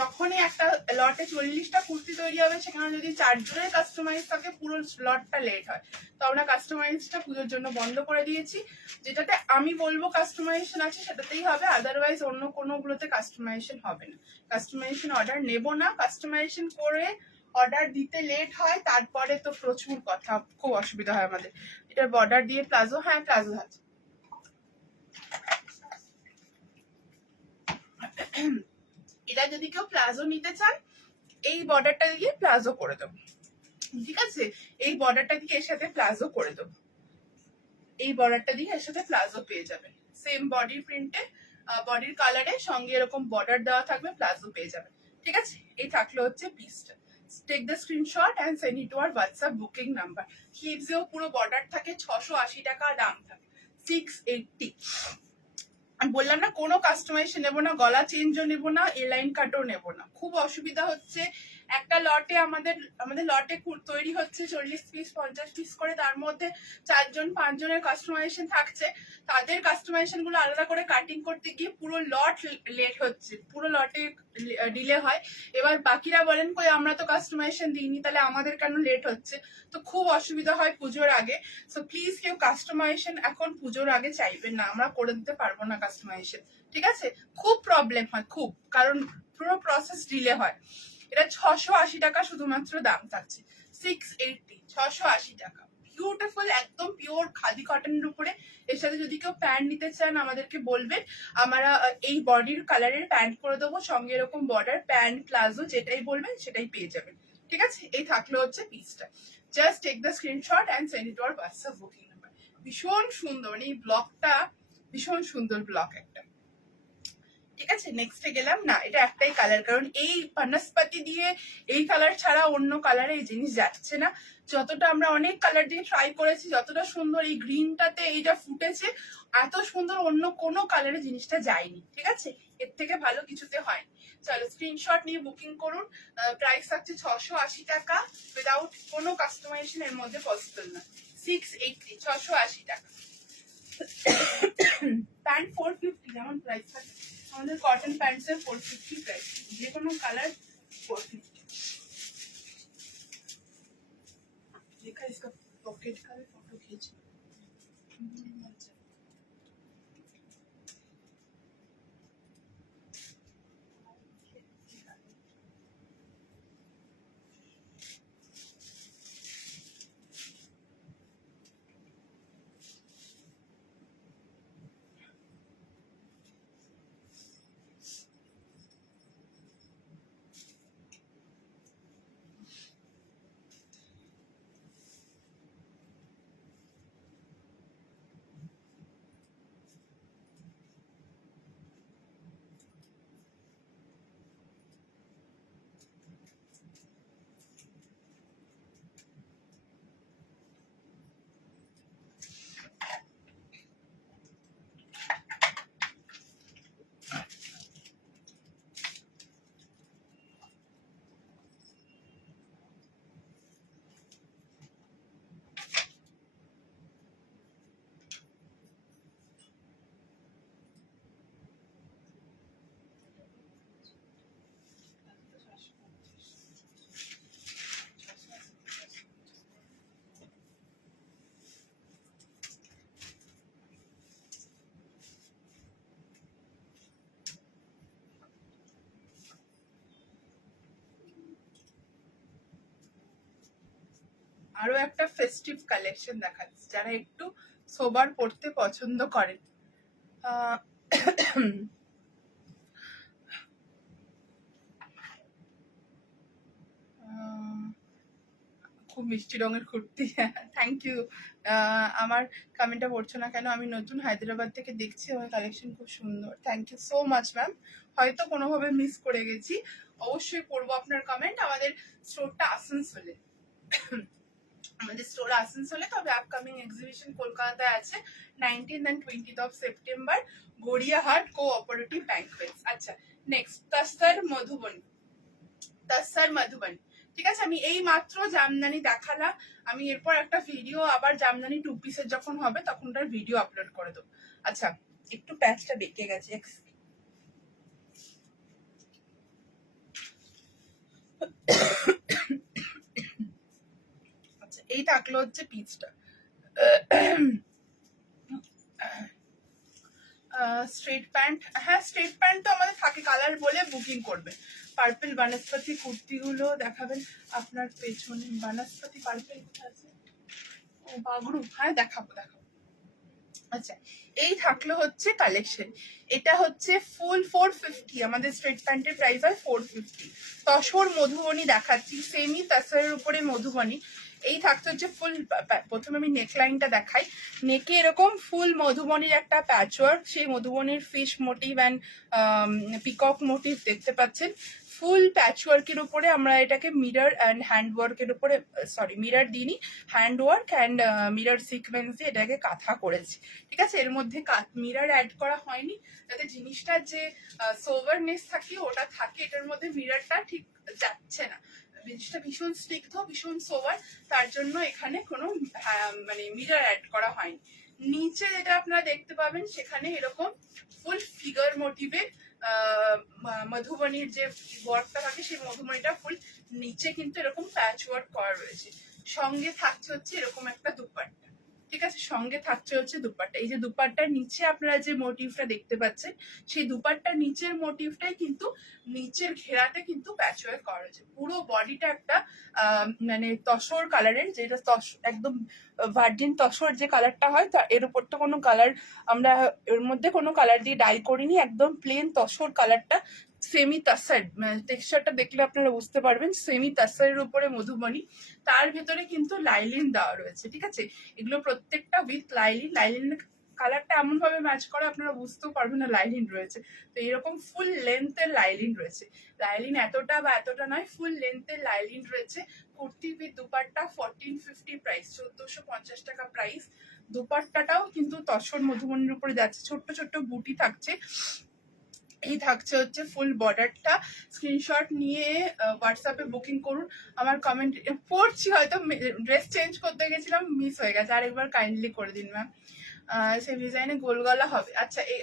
যখনই একটা লটে 40টা কুর্তি তৈরি হবে, সেখানে যদি 4 জনের কাস্টমাইজ থাকে পুরো লটটা লেট হয়। তো আমরা কাস্টমাইজটা পুজোর জন্য বন্ধ করে দিয়েছি। যেটাতে আমি বলবো কাস্টমাইজেশন আছে সেটাতেই হবে, আদারওয়াইজ অন্য কোনোগুলোতে কাস্টমাইজেশন হবে না। কাস্টমাইজেশন অর্ডার নেব না, কাস্টমাইজেশন করে অর্ডার দিতে লেট হয়, তারপরে তো প্রচুর কথা, খুব অসুবিধা হয় আমাদের। এটার বর্ডার দিয়ে প্লাজো, হ্যাঁ প্লাজো আছে। এটা যদি কেউ প্লাজো নিতে চান, এই বর্ডারটা দিয়ে প্লাজো করে দেবো, ঠিক আছে? এই বর্ডারটা দিয়ে এর সাথে প্লাজো করে দেবো, এই বর্ডারটা দিয়ে এর সাথে প্লাজো পেয়ে যাবেন। সেম বডির প্রিন্টে, বডির কালারে সঙ্গে এরকম বর্ডার দেওয়া থাকবে, প্লাজো পেয়ে যাবেন, ঠিক আছে? এই থাকলো হচ্ছে পিসটা। Take the screenshot and send it to our WhatsApp booking number. স্লিভসেও পুরো বর্ডার থাকে, 680 টাকা দাম থাকে, 680। আমি বললাম না কোনো কাস্টমাইজেশন নেবো না, গলা চেঞ্জও নেবো না, এলাইন কাটও নেবো না। খুব অসুবিধা হচ্ছে, একটা লটে আমাদের লটে তৈরি হচ্ছে 40 পিস 50 পিস করে, তার মধ্যে 4 জন 5 জনের কাস্টমাইজেশন থাকছে। তাদের কাস্টমাইজেশন গুলো আলাদা করে কাটিং করতে গিয়ে পুরো লট লেট হচ্ছে, পুরো লটে ডিলে হয়। এবার বাকিরা বলেন কই আমরা তো কাস্টমাইজেশন দিইনি, তাহলে আমাদের কেন লেট হচ্ছে? তো খুব অসুবিধা হয় পুজোর আগে। সো প্লিজ কেউ কাস্টমাইজেশন এখন পুজোর আগে চাইবেন না, আমরা করে দিতে পারবো না কাস্টমাইজেশন, ঠিক আছে? খুব প্রবলেম হয়, খুব, কারণ পুরো প্রসেস ডিলে হয়। এটা 680 টাকা শুধুমাত্র দাম থাকছে, 680, 680 টাকা। বিউটিফুল, একদম পিওর খাদি কটনের উপরে। এর সাথে যদি কেউ প্যান্ট নিতে চান আমাদেরকে বলবেন, আমরা এই বডির কালারের প্যান্ট করে দেবো, সঙ্গে এরকম বর্ডার, প্যান্ট প্লাজো যেটাই বলবেন সেটাই পেয়ে যাবেন, ঠিক আছে? এই থাকলো হচ্ছে পিসটা। Just take the screenshot and send it to our WhatsApp booking number. ভীষণ সুন্দর, মানে এই ব্লগটা ভীষণ সুন্দর ব্লগ একটা, ঠিক আছে? নেক্সটে গেলাম না, এটা একটাই কালার, কারণ এই বনস্পতি দিয়ে এই কালার ছাড়া অন্য কালারে এই জিনিস যাচ্ছে না। যতটা আমরা অনেক কালার দিয়ে ট্রাই করেছি, যতটা সুন্দর এই গ্রিনটাতে এইটা ফুটেছে, এত সুন্দর অন্য কোনো কালারে জিনিসটা যায়নি, ঠিক আছে? এর থেকে ভালো কিছুতে হয়নি। চলো স্ক্রিনশট নিয়ে বুকিং করুন। প্রাইস থাকছে 680 টাকা, উইদাউট কোনো কাস্টমাইজেশন এর মধ্যে পসিবল না। 680, 680 টাকা। প্যান্ট 450 যেমন প্রাইস থাকে, আমাদের কটন প্যান্টস এর 450 প্রাইস, যে কোনো কালার 450। देखा इसका पॉकेट का भी फोटो खींच। আরো একটা ফেস্টিভ কালেকশন দেখাচ্ছি, যারা একটু সোবার পড়তে পছন্দ করেন। খুব মিষ্টি রঙের কুর্তি, থ্যাংক ইউ। আমার কমেন্টটা পড়ছো না কেন? আমি নতুন হায়দ্রাবাদ থেকে দেখছি, আমার কালেকশন খুব সুন্দর, thank you so much ma'am. হয়তো কোনোভাবে মিস করে গেছি, অবশ্যই পড়বো আপনার কমেন্ট। আমাদের স্টোরটা আসানসোলে, আমাদের স্টোর আসানসোলে, তবে আপকামিং এক্সিবিশন কলকাতায় আছে 19th and 20th of September, Gariahat cooperative banquets. আচ্ছা, নেক্সট তসর মধুবনী, তসর মধুবনী। ঠিক আছে, আমি এই মাত্র জামদানি দেখালাম, আমি এরপর একটা ভিডিও আবার জামদানি 2 পিসের যখন হবে তখন তার ভিডিও আপলোড করে দেবো। আচ্ছা, একটু প্যাচটা বেঁকে গেছে। আচ্ছা, এই থাকলো হচ্ছে পিসটা। স্ট্রেট প্যান্ট, হ্যাঁ স্ট্রেট প্যান্ট তো আমাদের থাকে, কালার বলে বুকিং করবে। পার্পল বনস্পতি কুর্তিগুলো দেখাবেন আপনার পেছনে, বনস্পতি পার্পল আছে, ও বাগরু, হ্যাঁ দেখাবো দেখাবো। আচ্ছা, এই থাকলো হচ্ছে কালেকশন, এটা হচ্ছে ফুল 450, আমাদের স্ট্রেট প্যান্টের প্রাইস হয় 450। তসর মধুবনী দেখাচ্ছি, সেমি তসরের উপরে মধুবনী। এই থাকতে হচ্ছে ফুল, প্রথমে আমি নেক লাইনটা দেখাই। নেকে এরকম ফুল মধুবনীর একটা প্যাচওয়ার্ক, সেই মধুবনীর fish motif and peacock motif দেখতে পাচ্ছেন। ফুল প্যাচওয়ার্কের উপরে আমরা এটাকে মিরর অ্যান্ড হ্যান্ড ওয়ার্কের উপরে, সরি মিরর দিইনি, hand work and mirror sequence দিয়ে এটাকে কাঁথা করেছি। ঠিক আছে, এর মধ্যে মিরর অ্যাড করা হয়নি যাতে জিনিসটার যে সোভারনেস থাকে ওটা থাকে, এটার মধ্যে মিররটা ঠিক যাচ্ছে না, জিনিসটা ভীষণ স্নিগ্ধ ভীষণ সোভার, তার জন্য এখানে কোনো মানে মিরর অ্যাড করা হয়নি। নিচে যেটা আপনারা দেখতে পাবেন সেখানে এরকম ফুল ফিগার মোটিভের মধুবনীর যে ওয়ার্কটা থাকে সেই মধুবনীটা ফুল নিচে কিন্তু এরকম প্যাচ ওয়ার্ক করা রয়েছে। সঙ্গে থাকছে হচ্ছে এরকম একটা দুপাট্টা। ঠিক আছে, সঙ্গে থাকছে হচ্ছে দুপাট্টা। এই যে দুপাট্টার নিচে আপনারা যে মোটিভটা দেখতে পাচ্ছেন, সেই দুপাট্টার নিচের মোটিভটাই কিন্তু নিচের ঘেরাটা কিন্তু প্যাচওয়ার্ক করা হয়েছে। পুরো বডিটা একটা মানে তসর কালারের, যেটা একদম ভার্জিন তসর যে কালারটা হয়, তা এর উপর তো কোনো কালার আমরা এর মধ্যে কোনো কালার দিয়ে ডাই করিনি, একদম প্লেন তসর কালারটা। সেমি তাসার টেক্সচারটা দেখলে আপনারা বুঝতে পারবেন, সেমি তাসারের উপরে মধুবনী, তার ভেতরে কিন্তু লাইলিন দেওয়া রয়েছে। ঠিক আছে, এগুলো প্রত্যেকটা উইথ লাইলিন, লাইলিনের কালারটা এমন ভাবে ম্যাচ করে আপনারা বুঝতেও পারবেন না লাইলিন রয়েছে। তো এরকম ফুল লেন্থের লাইলিন রয়েছে, লাইলিন এতটা বা এতটা নয়, ফুল লেন্থের লাইলিন রয়েছে। কুর্তি উইথ দুপাট্টা 1450 প্রাইস, 1450 টাকা প্রাইস। দুপাট্টাটাও কিন্তু তসর মধুবনীর উপরে যাচ্ছে, ছোট্ট ছোট্ট বুটি থাকছে। এই থাকছে হচ্ছে ফুল বর্ডারটা। স্ক্রিনশট নিয়ে হোয়াটসঅ্যাপে বুকিং করুন। আমার কমেন্ট পড়ছি, হয়তো ড্রেস চেঞ্জ করতে গেছিলাম, মিস হয়ে গেছে, আরেকবার কাইন্ডলি করে দিন ম্যাম। সেই ডিজাইনে গোল গলা হবে। আচ্ছা, এই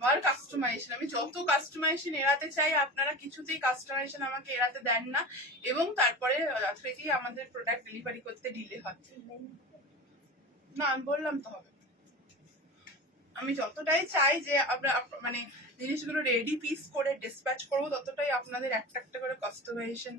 আমার কাস্টমাইজেশন, আমি যত কাস্টমাইজেশন এড়াতে চাই আপনারা কিছুতেই কাস্টমাইজেশন আমাকে এড়াতে দেন না, এবং তারপরে থেকেই আমাদের প্রোডাক্ট ডেলিভারি করতে ডিলে হয়। না আমি বললাম তো হবে, আমি যতটাই চাই যে আমরা মানে জিনিসগুলো রেডি পিস করে ডিসপ্যাচ করবো, ততটাই আপনাদের একটা একটা করে কাস্টমাইজেশন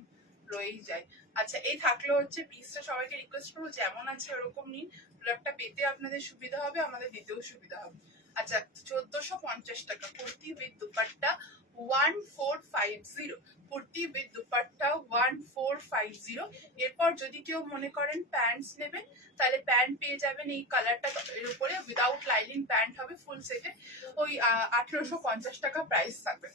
রয়েই যায়। আচ্ছা, এই থাকলো হচ্ছে পিসটা, সবাইকে রিকোয়েস্ট করবো যেমন আছে ওরকম নিন, প্রোডাক্টটা পেতে আপনাদের সুবিধা হবে, আমাদের দিতেও সুবিধা হবে। আচ্ছা, 1450 টাকা কুর্তি উইথ দুপাট্টা 1450, কুর্তি উইথ দুপাট্টা 1450। এরপর যদি কেউ মনে করেন প্যান্টস নেবেন, তাহলে প্যান্ট পেয়ে যাবেন এই কালারটা এর উপরে, উইদাউট লাইলিন প্যান্ট হবে ফুল সেটে, ওই 1850 টাকা প্রাইস থাকবে।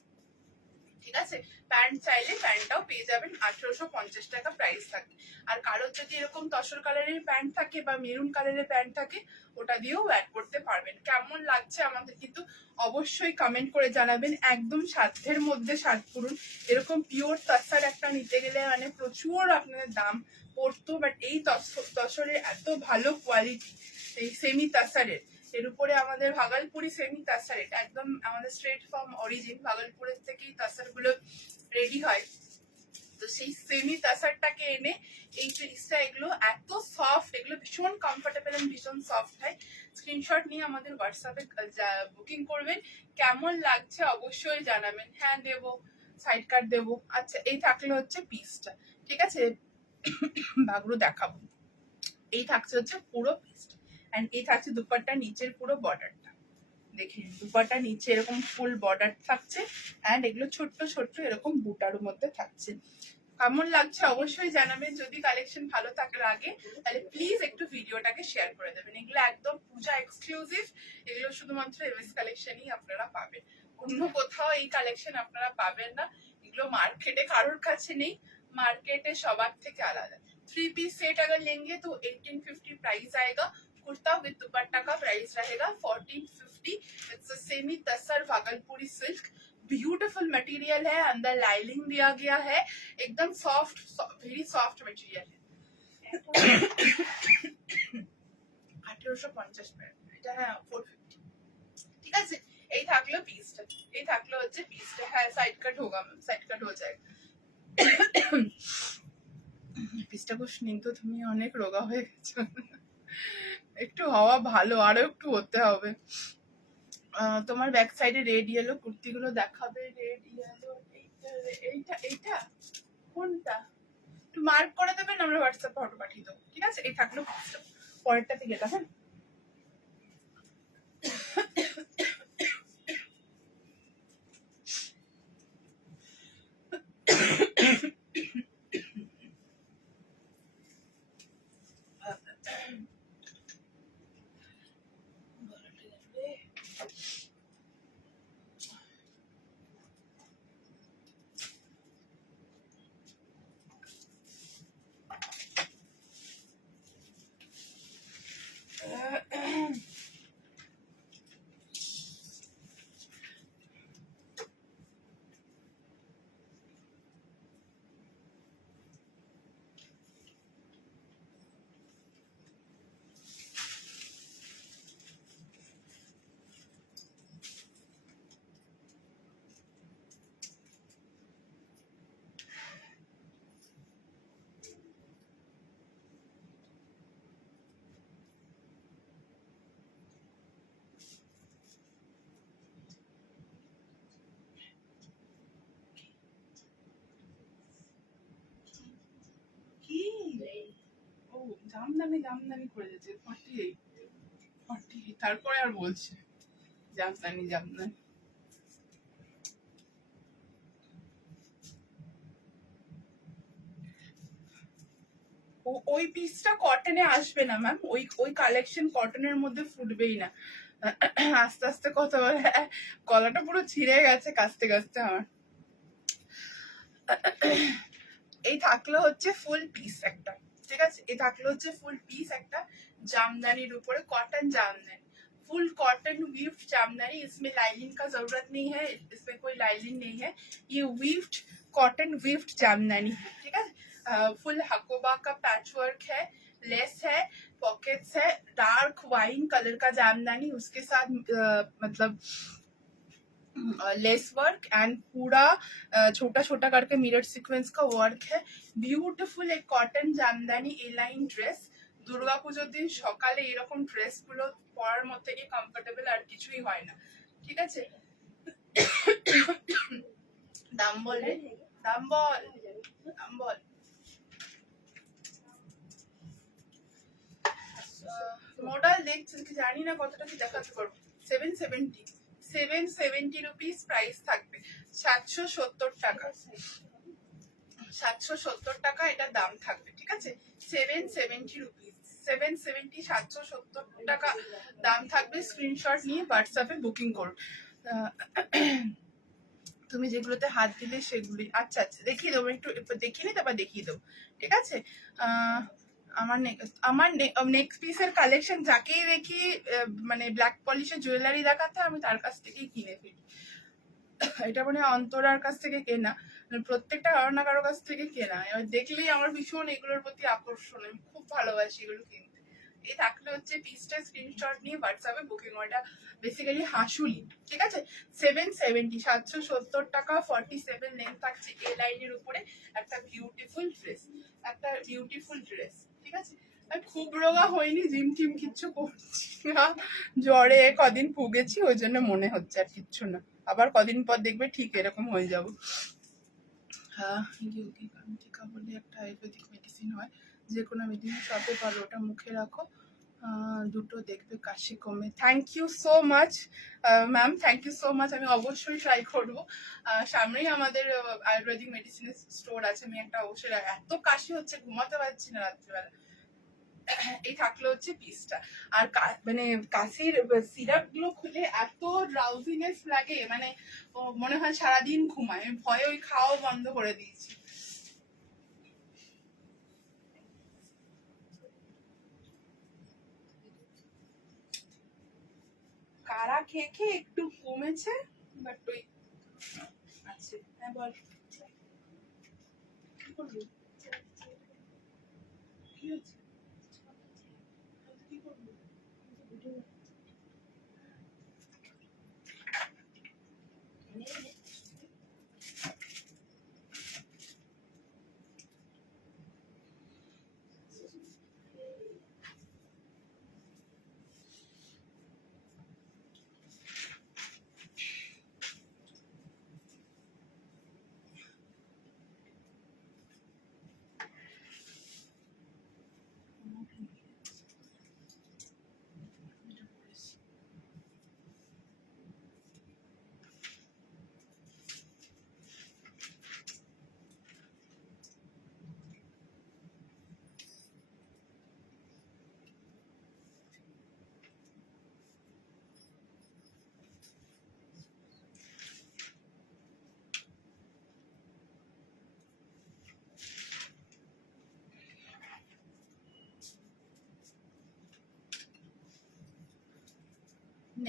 ঠিক আছে, প্যান্ট চাইলে প্যান্টটাও পেয়ে যাবেন, 1850 টাকা প্রাইস থাকে। আর কারোর যদি এরকম তসর কালারের প্যান্ট থাকে বা মেরুন কালারের প্যান্ট থাকে, ওটা দিয়েও অ্যাড করতে পারবেন। কেমন লাগছে আমাদের কিন্তু অবশ্যই কমেন্ট করে জানাবেন। একদম সাধ্যের মধ্যে সাত করুন, এরকম পিওর তসর একটা নিতে গেলে মানে প্রচুর আপনাদের দাম পড়তো, বাট এই তসরের এত ভালো কোয়ালিটি, এই সেমি তসরের, এর উপরে আমাদের ভাগলপুরি সেমি তাসার, এটা একদম আমাদের স্ট্রেট ফ্রম অরিজিন, ভাগলপুরের থেকেই তাসার গুলো রেডি হয়। তো সেই সেমি তাসারটাকে এনে এই পিসটা, এগুলো এত সফট, এগুলো ভীষণ কমফোর্টেবল এবং ভীষণ সফট হয়। স্ক্রিনশট নিয়ে আমাদের হোয়াটসঅ্যাপে বুকিং করবেন, কেমন লাগছে অবশ্যই জানাবেন। হ্যাঁ দেবো, সাইড কার্ড দেবো। আচ্ছা, এই থাকলে হচ্ছে পিসটা। ঠিক আছে, ভাগরু দেখাবো। এই থাকছে হচ্ছে পুরো পিসটা, এন্ড এই থাকছে দুপাট্টা নিচের পুরো বর্ডারটা। দেখে দুপাট্টা নিচে এরকম ফুল বর্ডার থাকছে, এন্ড এগুলো ছোট্ট ছোট্ট এরকম বুটার মধ্যে থাকছে। কেমন লাগছে অবশ্যই জানাবেন। যদি কালেকশন ভালো লাগে তাহলে প্লিজ একটু ভিডিওটাকে শেয়ার করে দেবেন। এগুলো একদম পূজা এক্সক্লুসিভ, এগুলো শুধুমাত্র এমএস কালেকশনই আপনারা পাবেন, অন্য কোথাও এই কালেকশন আপনারা পাবেন না। এগুলো মার্কেটে কারোর কাছে নেই, মার্কেটে সবার থেকে আলাদা। 3 पीस सेट अगर लेंगे तो 1850 प्राइस आएगा। कुर्ता विद दुपट्टा का प्राइस रहेगा 1450। It's semi tussar Bhagalpuri silk, beautiful material है, अंदर लाइनिंग दिया गया है, एकदम सॉफ्ट, वेरी सॉफ्ट मटेरियल है। 1850 এটা, হ্যাঁ 450। ঠিক আছে, এই থাকলো পিসটা, এই থাকলো হচ্ছে পিসটা। হ্যাঁ সাইড কাট होगा मैम, साइड कट हो जाएगा। পিসটা খুব স্নিগ্ধ, তুমি অনেক রোগা হয়ে গেছো। একটু হওয়া ভালো, আরো একটু হতে হবে। তোমার ব্যাক সাইডে রেড ইয়েলো কুর্তিগুলো দেখাবে, রেড ইয়েলো। এইটা এইটা কোনটা একটু মার্ক করে দেবেন, আমরা হোয়াটসঅ্যাপে ফটো পাঠিয়ে দেবো। ঠিক আছে, এই থাকলো পিসটা। পরেরটাতে গেলাম। হ্যাঁ কি ও জামদানি, জামদানি করে যাচ্ছে 48 তারপরে আর বলছে জামদানি জামদানি। ওই পিসটা কটনে আসবে না ম্যাম, ওই ওই কালেকশন কটনের মধ্যে ফুটবেই না। আস্তে আস্তে কথা বলে গলাটা পুরো ছিঁড়ে গেছে কাস্তে কাস্তে আমার। এই থাকলো হচ্ছে ফুল পিস একটা। ঠিক আছে, এই থাকলো হচ্ছে ফুল পিস একটা जामदानी ऊपर cotton jamdani, full cotton weaved jamdani. इसमें लाइनिंग का जरूरत नहीं है, इसमें कोई लाइनिंग नहीं है, ये वीव्ड कॉटन वीव्ड जामदानी है। ठीक है, फुल हकोबा का पैच वर्क है, लेस है, पॉकेट्स है, डार्क वाइन कलर का जामदानी, उसके साथ मतलब लेस वर्क एंड पूरा छोटा छोटा करके मिरर सीक्वेंस का वर्क है। ब्यूटीफुल एक कॉटन जामदानी ए लाइन ड्रेस। দুর্গা পুজোর দিন সকালে এরকম ড্রেস গুলো পরার মতো এই কমফোর্টেবল আর কিছুই হয় না। ঠিক আছে, দাম বলে, দাম বল, দাম বল। মডেল দেখছিস কি জানি না কতটা কি দেখাতে পারবো। 770 রুপিস প্রাইস থাকবে, 770 টাকা, 770 টাকা এটা দাম থাকবে। ঠিক আছে, 770 রুপিস, 770, 770 টাকা দাম থাকবে। স্ক্রিনশট নিয়ে হোয়াটসঅ্যাপে বুকিং করুন। তুমি যেগুলোতে হাত দিলে সেগুলি, আচ্ছা আচ্ছা দেখিয়ে দেবো, একটু দেখিয়ে নি তারপর দেখিয়ে দেবো। ঠিক আছে, আমার নেক্সট পিসের কালেকশন যাকেই দেখি মানে ব্ল্যাক পলিশের জুয়েলারি দেখাতে আমি তার কাছ থেকেই কিনে ফেলি। এটা মানে অন্তরার কাছ থেকে কেনা, প্রত্যেকটা কারো না কারো কাছ থেকে কেনা। এবার দেখলেই আমার ভীষণ এগুলোর প্রতি আকর্ষণ, আমি খুব ভালোবাসি এগুলো কিনতে। এই থাকলে হচ্ছে পিসটা, স্ক্রিনশট নিয়ে হোয়াটসঅ্যাপে বুকিং। ওটা বেসিক্যালি হাসুলি। ঠিক আছে, 770, 770 টাকা, 47 লেন্থ থাকছে এ লাইনের উপরে। একটা বিউটিফুল ড্রেস, একটা বিউটিফুল ড্রেস। ঠিক আছে, খুব রোগা হয়নি, জিম টিম কিচ্ছু করছি না, জ্বরে কদিন ভুগেছি ওই জন্য মনে হচ্ছে আর কিচ্ছু না। আবার কদিন পর দেখবে ঠিক এরকম হয়ে যাবো। হ্যাঁ, টিকা বলে একটা আয়ুর্বেদিক মেডিসিন হয়, যে কোনো মেডিসিন শপে পারো, ওটা মুখে রাখো, দুটো দেখবে কাশি কমে। Thank you so much ma'am, thank you so much. আমি অবশ্যই ট্রাই করবো। সামনেই আমাদের আয়ুর্বেদিক মেডিসিনের স্টোর আছে, আমি একটা অবশ্যই, এত কাশি হচ্ছে ঘুমাতে পারছি না রাত্রিবেলা। এই থাকলো হচ্ছে পিসটা। আর মানে কাশির সিরাপ গুলো খুলে এত ড্রাউজিনেস লাগে, মানে মনে হয় সারাদিন ঘুমায়। আমি ভয়ে ওই খাওয়া বন্ধ করে দিয়েছি। কারা খেয়ে খেয়ে একটু কমেছে, বাট ওই আচ্ছা হ্যাঁ বল কি করবি কি হচ্ছে কি করবি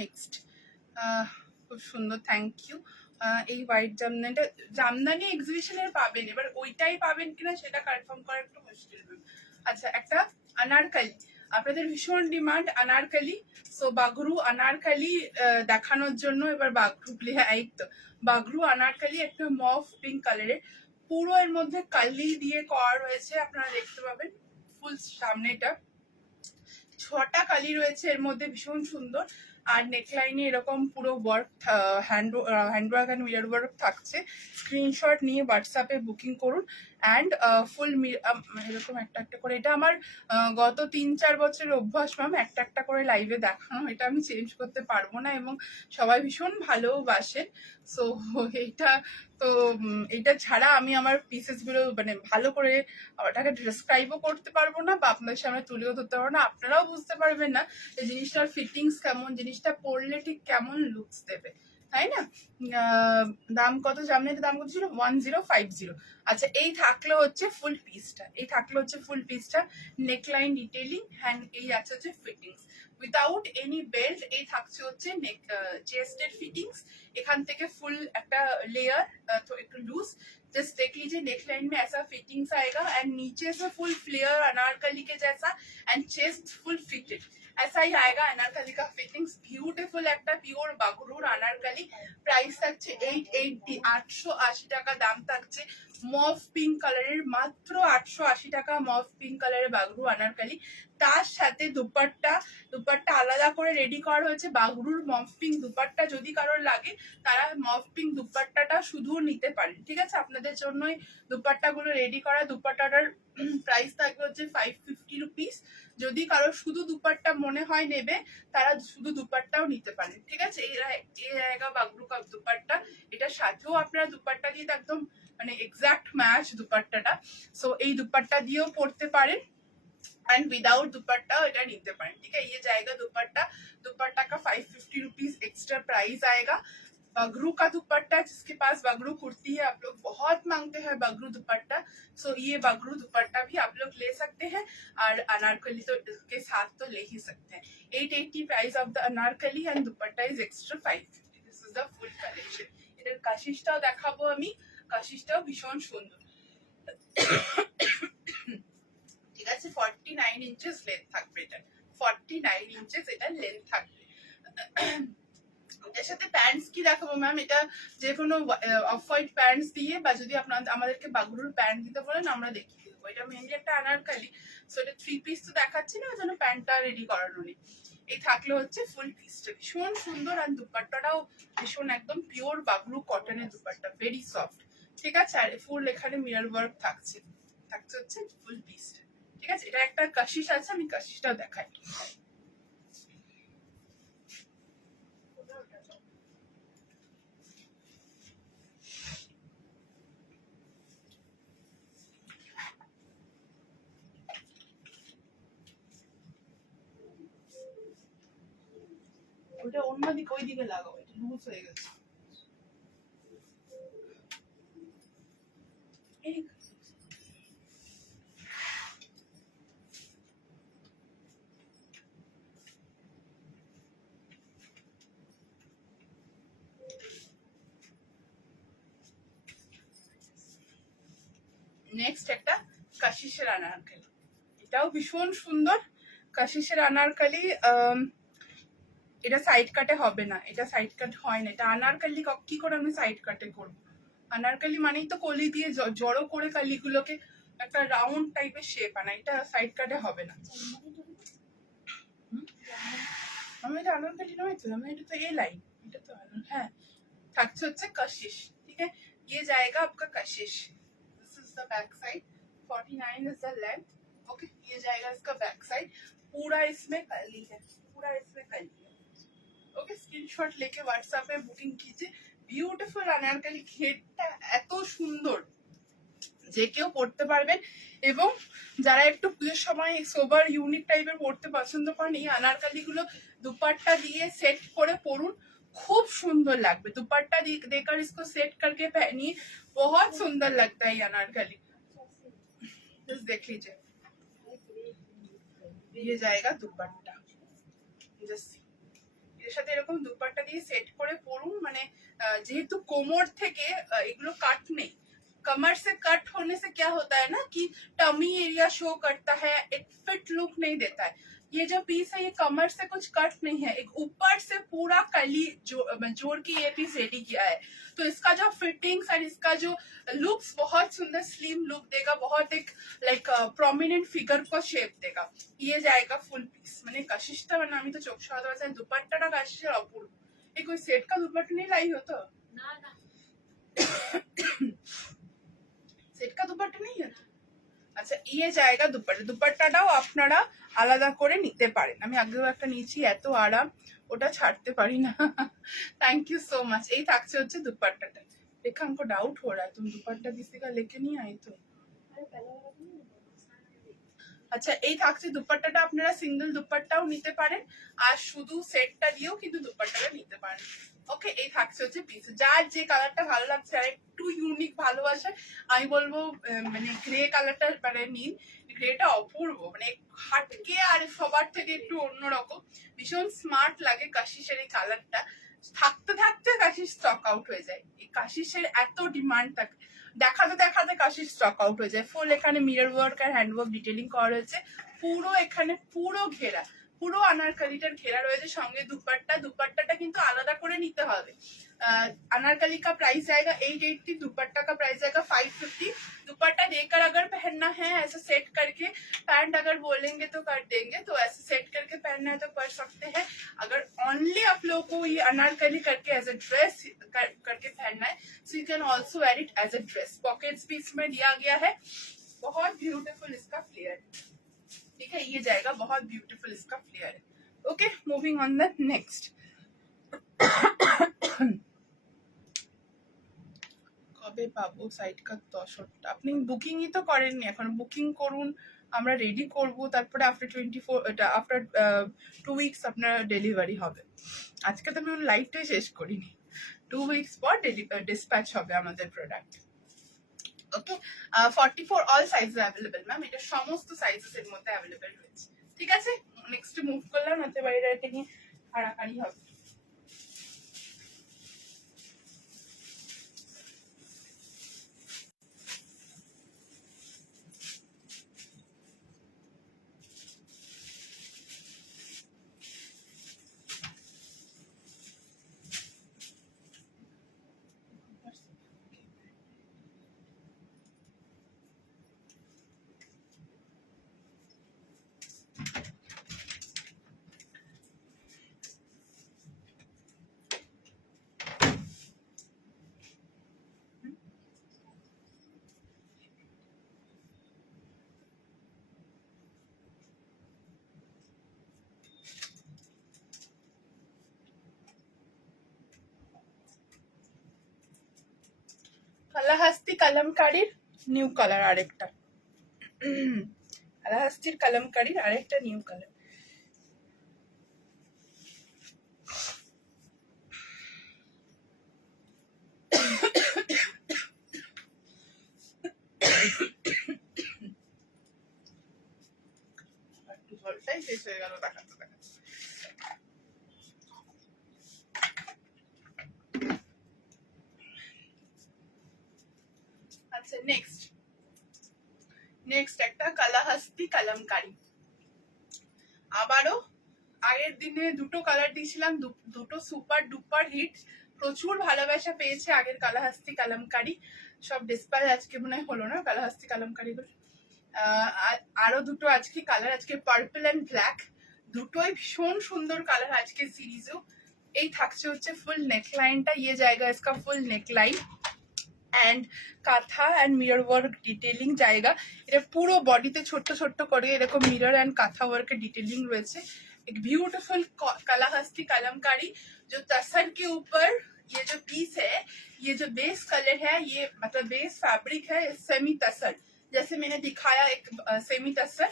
নেক্সট খুব সুন্দর, থ্যাংক ইউ। এই হোয়াইট জামদানি এক্সিবিশনের পাবেন, এবার ওইটাই পাবেন কিনা সেটা কনফার্ম করা একটু মুশকিল। আচ্ছা একটা আনারকালি, আপনাদের ভীষণ ডিমান্ড আনারকালি, সো বাগরু আনারকালি দেখানোর জন্য এবার বাগরু এই তো বাগরু আনারকালি একটা মফ পিঙ্ক কালারের, পুরো এর মধ্যে কালি দিয়ে করা রয়েছে, আপনারা দেখতে পাবেন ফুল সামনেটা 6টা কালি রয়েছে এর মধ্যে, ভীষণ সুন্দর। আর নেকলাইনে এরকম পুরো work handwork and mirror work থাকছে। স্ক্রিনশট নিয়ে হোয়াটসঅ্যাপে বুকিং করুন অ্যান্ড ফুল এরকম একটা একটা করে, এটা আমার গত 3-4 বছরের অভ্যাস ম্যাম, একটা একটা করে লাইভে দেখানো, এটা আমি চেঞ্জ করতে পারবো না এবং সবাই ভীষণ ভালোবাসেন। সো এইটা তো এইটা ছাড়া আমি আমার পিসেস গুলো মানে ভালো করে ওটাকে ডেসক্রাইবও করতে পারবো না বা আপনাদের সামনে তুলেও ধরতে পারবো না, আপনারাও বুঝতে পারবেন না যে জিনিসটার ফিটিংস কেমন, জিনিসটা পরলে ঠিক কেমন লুকস দেবে, তাই না? দাম কত জামনের দাম কত ছিল? 1050। আচ্ছা এই থাকলো হচ্ছে ফুল পিসটা, এই থাকলো হচ্ছে ফুল পিসটা, নেকলাইন ডিটেইলিং হ্যান্ড, এই আছে হচ্ছে ফিটিংস উইদাউট এনি বেল্ট, এই থাকছে হচ্ছে নেক চেস্টের ফিটিংস, এখান থেকে ফুল একটা लेयर तो একটু लूज, जस्ट देख लीजिए नेकलाइन में ऐसा फिटिंग्स आएगा एंड नीचे से फुल फ्लेयर अनारकली के जैसा एंड चेस्ट फुल फिटेड, ऐसा ही आएगा अनारकली का फिटिंग्स। ब्यूटीफुल একটা পিওর বাগরুর আনারকলি, প্রাইস থাকছে 880, 880 টাকা দাম থাকছে। মফ পিঙ্ক কালারের, মাত্র 880 টাকা মফ পিঙ্ক কালারের বাগরু আনারকলি। তার সাথে দুপাট্টা আলাদা করে রেডি করা হয়েছে, বাগরুর মফ পিঙ্ক দুপাট্টা যদি কারোর লাগে তারা মফ পিঙ্ক দুপাট্টাটা শুধু নিতে পারেন, ঠিক আছে? আপনাদের জন্যই দুপাট্টা গুলো রেডি করা। দুপাট্টাটার প্রাইস থাকবে হচ্ছে 550 রুপিস। যদি কারো শুধু দুপাট্টা মনে হয় নেবে তারা শুধু দুপাট্টাও নিতে পারেন, ঠিক আছে? এই জায়গা বাগরু কাপ দুপাট্টা, এটার সাথেও আপনারা দুপাট্টা দিয়ে একদম মানে এক্সাক্ট ম্যাচ দুপাট্টাটা, সো এই দুপাট্টা দিয়েও পরতে পারেন एंड विदाउट दुपट्टा এটা নিতে পারেন, ठीक है? ये जाएगा दुपट्टा का 550 रुपीज एक्स्ट्रा प्राइस आएगा। बगरू का दुपट्टा, जिसके पास बगरू कुर्ती है, आप लोग बहुत मांगते हैं बगरू दुपट्टा, सो ये बगरू दुपट्टा भी आप लोग ले सकते हैं और अनारकली तो इसके साथ तो ले ही सकते हैं। 880 price of the Anarkali and dupatta is extra 550। This is the full collection. এটার কাশিসটাও দেখাবো আমি, কাশিসটাও ভীষণ সুন্দর, ঠিক আছে? 49 ইঞ্চেস লেন্থ থাকবে, এটা 49 ইঞ্চেস এটা লেন্থ থাকবে। এর সাথে প্যান্টস কি দেখাবো ম্যাম, এটা যে কোনো অফ হোয়াইট প্যান্টস দিয়ে বা যদি আপনারা আমাদেরকে বাগরুর প্যান্ট দিতে বলেন আমরা দেখিয়ে দেবো। এটা মেনলি একটা আনারকলি, সো এটা 3 পিস তো দেখাচ্ছি না, ওই জন্য প্যান্টটা রেডি করানো নেই। এই থাকলো হচ্ছে ফুল পিসটা, ভীষণ সুন্দর। আর দুপাট্টাটাও ভীষণ একদম পিওর বাগরু কটনের দুপাট্টা, ভেরি সফট, ঠিক আছে? আর ফুল এখানে মিরর ওয়ার্ক থাকছে হচ্ছে ফুল পিসটা, ঠিক আছে? এটা একটা কাশিস আছে, আমি কাশিসটাও দেখাই। ওটা অন্যদিকে, ওই দিকে লাগাও, এটা লুজ হয়ে গেছে। নেক্সট একটা কাশিসের আনারকলি, এটাও ভীষণ সুন্দর। কাশিসের আনারকলি, এটা সাইড কাটে হবে না, এটা সাইড কাট হয় না। এটা আনারকলি কি করে আমি সাইড কাটে করবো? আনারকলি মানেই তো কলি দিয়ে জড়ো করে কালিগুলোকে একটা রাউন্ড টাইপের শেপ আনা, এটা সাইড কাটে হবে না। আমি এটা আনারকলি নয় তো, আমি এটা তো এ লাইন, এটা তো হ্যাঁ থাকছে হচ্ছে कशिश। ठीक है, ये जाएगा आपका कशिश। This is the back side, 49 is the length. Okay, ये जाएगा इसका बैक साइड, पूरा इसमें कली है, पूरा इसमें कली है। ओके, स्क्रीनशॉट लेके व्हाट्सएप पे बुकिंग कीजिए। বিউটিফুল আনারকলি, ঘেরটা এত সুন্দর, যে কেউ পড়তে পারবেন। এবং যারা একটু পুজোর সময় সোবার ইউনিক টাইপের পড়তে পছন্দ করেন, এই আনারকলি গুলো দুপাট্টা দিয়ে সেট করে পরুন, खूब सुंदर लगता है। दुपट्टा देकर इसको सेट करके पहनिए, बहुत सुंदर लगता है ये अनारकली। देख लीजिए, ये जाएगा दुपट्टा, এর সাথে এরকম দুপাট্টা দিয়ে সেট করে পরুন। মানে যেহেতু কোমর থেকে এগুলো কাট নেই, कमर से कट होने से क्या होता है ना कि टमी एरिया शो करता है, एक फिट लुक नहीं देता है। ये जो पीस है ये कमर से कुछ कट नहीं है, एक ऊपर से पूरा कली जोड़ के ये पीस रेडी किया है। तो इसका जो फिटिंग्स और इसका जो लुक्स बहुत सुंदर स्लिम लुक देगा, बहुत एक लाइक प्रोमिनेंट फिगर को शेप देगा। ये जाएगा फुल पीस। मैंने कशिशটা মানে আমি তো চোখ সরাতে পারছি না, দুপাট্টাটা কাশিশের অপূর্ব। এই कोई सेट का दुपट्टा नहीं लाई हो तो? ना ना, সেট কা দুপাট্টা নেই আছে। আচ্ছা, ইয়ে জায়গা দুপাট্টা, দুপাট্টাটাও আপনারা আলাদা করে নিতে পারেন। আমি আগেও একটা নিয়েছি, এত আরাম, ওটা ছাড়তে পারি না। Thank you so much. এই থাকছে হচ্ছে দুপাট্টাটা। देखा हमको डाउट हो रहा है, तुम दुपट्टा किसी का लेके नहीं आई तो? আচ্ছা, এই থাকছে দুপাট্টাটা, আপনারা সিঙ্গেল দুপাট্টাও নিতে পারেন আর শুধু সেটটা দিয়েও কিন্তু দুপাট্টাটা নিতে পারেন। ওকে, এই থাকছে হচ্ছে পিস। যার যে কালারটা ভালো লাগছে আর একটু ইউনিক ভালোবাসে, আমি বলবো মানে গ্রে কালারটা মানে নিন। গ্রেটা অপূর্ব, মানে হাটকে আর সবার থেকে একটু অন্যরকম, ভীষণ স্মার্ট লাগে। কাশিসের এই কালারটা থাকতে থাকতে কাশিস স্টক আউট হয়ে যায়। এই কাশিসের এত ডিমান্ড থাকে, দেখাতে দেখাতে কাশিস স্টক আউট হয়ে যায়। ফুল এখানে মিরর ওয়ার্ক আর হ্যান্ড ওয়ার্ক ডিটেলিং করা রয়েছে, পুরো এখানে পুরো ঘেরা, পুরো আনারকলিটার ঘেরা রয়েছে। সঙ্গে দুপাট্টা, দুপাট্টাটা কিন্তু আলাদা করে নিতে হবে। अनारकली का प्राइस आएगा 880, दुपट्टा का प्राइस आएगा 550। दुपट्टा देकर अगर पहनना है ऐसे सेट करके, पैंट अगर बोलेंगे तो कर देंगे, तो ऐसे सेट करके पहनना है तो कर सकते हैं। अगर ओनली आप लोगों को ये अनारकली करके एज ए ड्रेस करके पहनना है, so you can also wear it as a dress. Pockets भी इसमें दिया गया है, बहुत ब्यूटीफुल इसका फ्लेयर, ठीक है, ये जाएगा, बहुत ब्यूटीफुल इसका फ्लेयर है। Okay, moving on the next. কবে পাবো সাইড কাট তসরটা? আপনি বুকিংই তো করেননি, এখন বুকিং করুন, আমরা রেডি করব, তারপরে আফটার 24 এটা আফটার 2 উইকস আপনার ডেলিভারি হবে। আজকে তো আমি লাইভটাই শেষ করিনি, 2 উইকস পর ডিসপ্যাচ হবে আমাদের প্রোডাক্ট। ওকে, 44 অল সাইজে অ্যাভেলেবেল ম্যাম, এটা সমস্ত সাইজেস এর মধ্যে অ্যাভেলেবেল রয়েছে। ঠিক আছে, নেক্সট মুভ করলাম, হাতে বাইরে এটা নিয়ে হারাকারি হবে। কালাহাস্তি কালামকারীর নিউ কালার আরেকটা, কালাহাস্তির কালামকারীর আরেকটা নিউ কালার। জলটাই শেষ হয়ে গেল দেখাতে দেখাতে। আচ্ছা, নেক্সট নেক্সট একটা কালাহাস্তি কালামকারি, আবারও আগের দিনে দুটো কালার দিয়েছিলাম, দুটো সুপার ডুপার হিট, প্রচুর ভালোবাসা পেয়েছে আগের কালাহাস্তি কালামকারি, সব ডিসপ্যাচ আজকে মনে হয় হলো না কালাহাস্তি কালামকারি গুলো। আরো দুটো আজকে কালার, আজকে পার্পল এন্ড ব্ল্যাক, দুটোই ভীষণ সুন্দর কালার আজকে সিরিজও। এই থাকছে হচ্ছে ফুল নেকলাইনটা, ইয়ে জায়গা इसका ফুল নেকলাইন এন্ড কাঁথা এন্ড মিরর ওয়ার্ক ডিটেলিং জায়গা, এটা পুরো বডিতে ছোট্ট ছোট্ট করে এরকম মিরর এন্ড কাঁথা ওয়ার্কের डिटेलिंग রয়েছে। एक ब्यूटीफुल कालाहस्ती कलमकारी, जो तसर के ऊपर ये जो पीस है, ये जो बेस कलर है, ये मतलब बेस फैब्रिक है सेमी तसर, जैसे मैंने दिखाया एक सेमी तसर,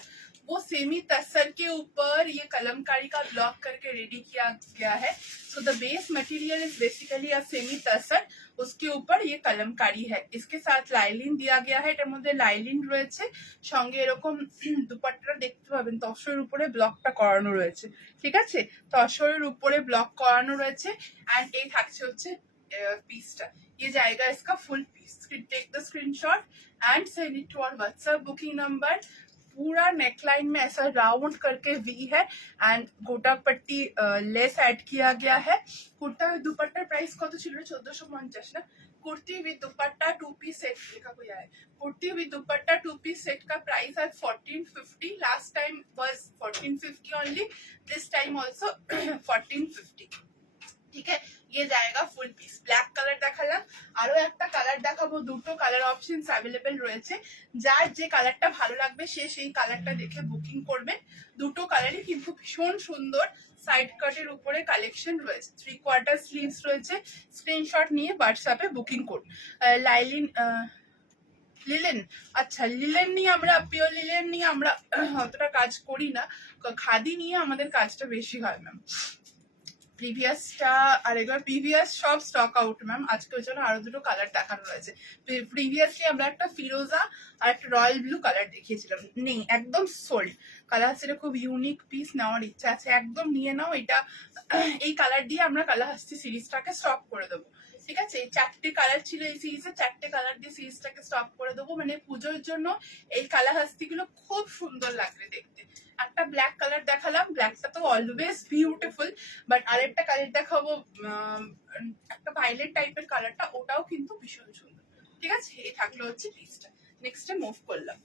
वो सेमी तसर के ऊपर ये कलमकारी का ब्लॉक करके रेडी किया गया है। So the base material is basically a semi tussar, उसके ऊपर ये कलमकारी है, इसके साथ लाइलिन दिया गया है, এটার মধ্যে লাইলিন রয়েছে, সঙ্গে এরকম দুপাট্টাটা দেখতে পাবেন তসরের উপরে ব্লকটা করানো রয়েছে, ঠিক আছে, তসরের উপরে ব্লক করানো রয়েছে। এন্ড এই থাকছে হচ্ছে পিসটা, ये जाएगा इसका full piece. Take the screenshot and send it to our WhatsApp booking number. पूरा नेकलाइन में ऐसा राउंड करके वी है एंड गोटा पट्टी लेस ऐड किया गया है। कुर्ता विद दुपट्टा प्राइस कत ছিল 1450 ना, kurti with dupatta 2 piece set लिखा कोई है, kurti with dupatta 2 piece set का प्राइस है 1450, last time was 1450 only, this time also 1450, ঠিক আছে। ये जाएगा ফুল পিস। ব্ল্যাক কালার দেখালাম, আরো একটা কালার দেখাবো, দুটো কালার অপশনস অ্যাভেলেবেল রয়েছে, যার যে কালারটা ভালো লাগবে সে সেই কালারটা দেখে বুকিং করবেন। দুটো কালারই কিন্তু ভীষণ সুন্দর, সাইড কাটের উপরে কালেকশন রয়েছে, 3/4 স্লিভস রয়েছে, স্ক্রিনশট নিয়ে হোয়াটসঅ্যাপে বুকিং করুন। লাইলিন লিলেন, আচ্ছা লিলেন নিয়ে আমরা, পিওর লিলেন নিয়ে আমরা অতটা কাজ করি না, খাদি নিয়ে আমাদের কাজটা বেশি হয় ম্যাম। প্রিভিয়াসটা আর এবার প্রিভিয়াস সব স্টক আউট ম্যাম, আজকে ওই জন্য আরো দুটো কালার দেখানো রয়েছে। প্রিভিয়াসলি আমরা একটা ফিরোজা আর একটা রয়্যাল ব্লু কালার দেখিয়েছিলাম, নেই একদম সোল্ড। কালাহাস্তিটা খুব ইউনিক পিস, নেওয়ার ইচ্ছা আছে, একদম নিয়ে নাও এটা। এই কালার দিয়ে আমরা কালাহাস্তি সিরিজটাকে স্টপ করে দেবো, ঠিক আছে। এই 4টে কালার ছিল এই সিরিজে, 4টে কালার দিয়ে সিরিজটাকে স্টপ করে দেবো, মানে পুজোর জন্য এই কালাহাস্তি গুলো খুব সুন্দর লাগবে দেখতে। একটা ব্ল্যাক কালার দেখালাম, ব্ল্যাকটা তো অলওয়েজ বিউটিফুল, বাট আরেকটা কালার দেখাবো একটা ভায়োলেট টাইপের কালারটা, ওটাও কিন্তু ভীষণ সুন্দর, ঠিক আছে। এই থাকলো হচ্ছে পিসটা, নেক্সটে মুভ করলাম।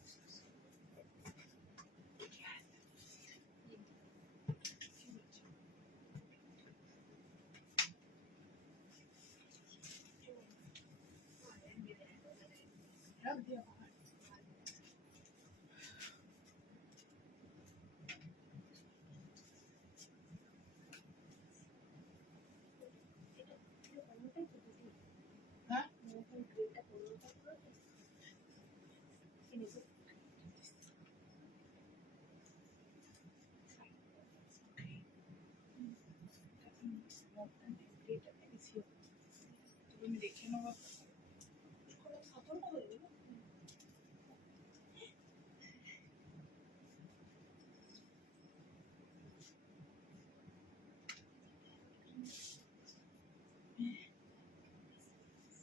দেখে নেবো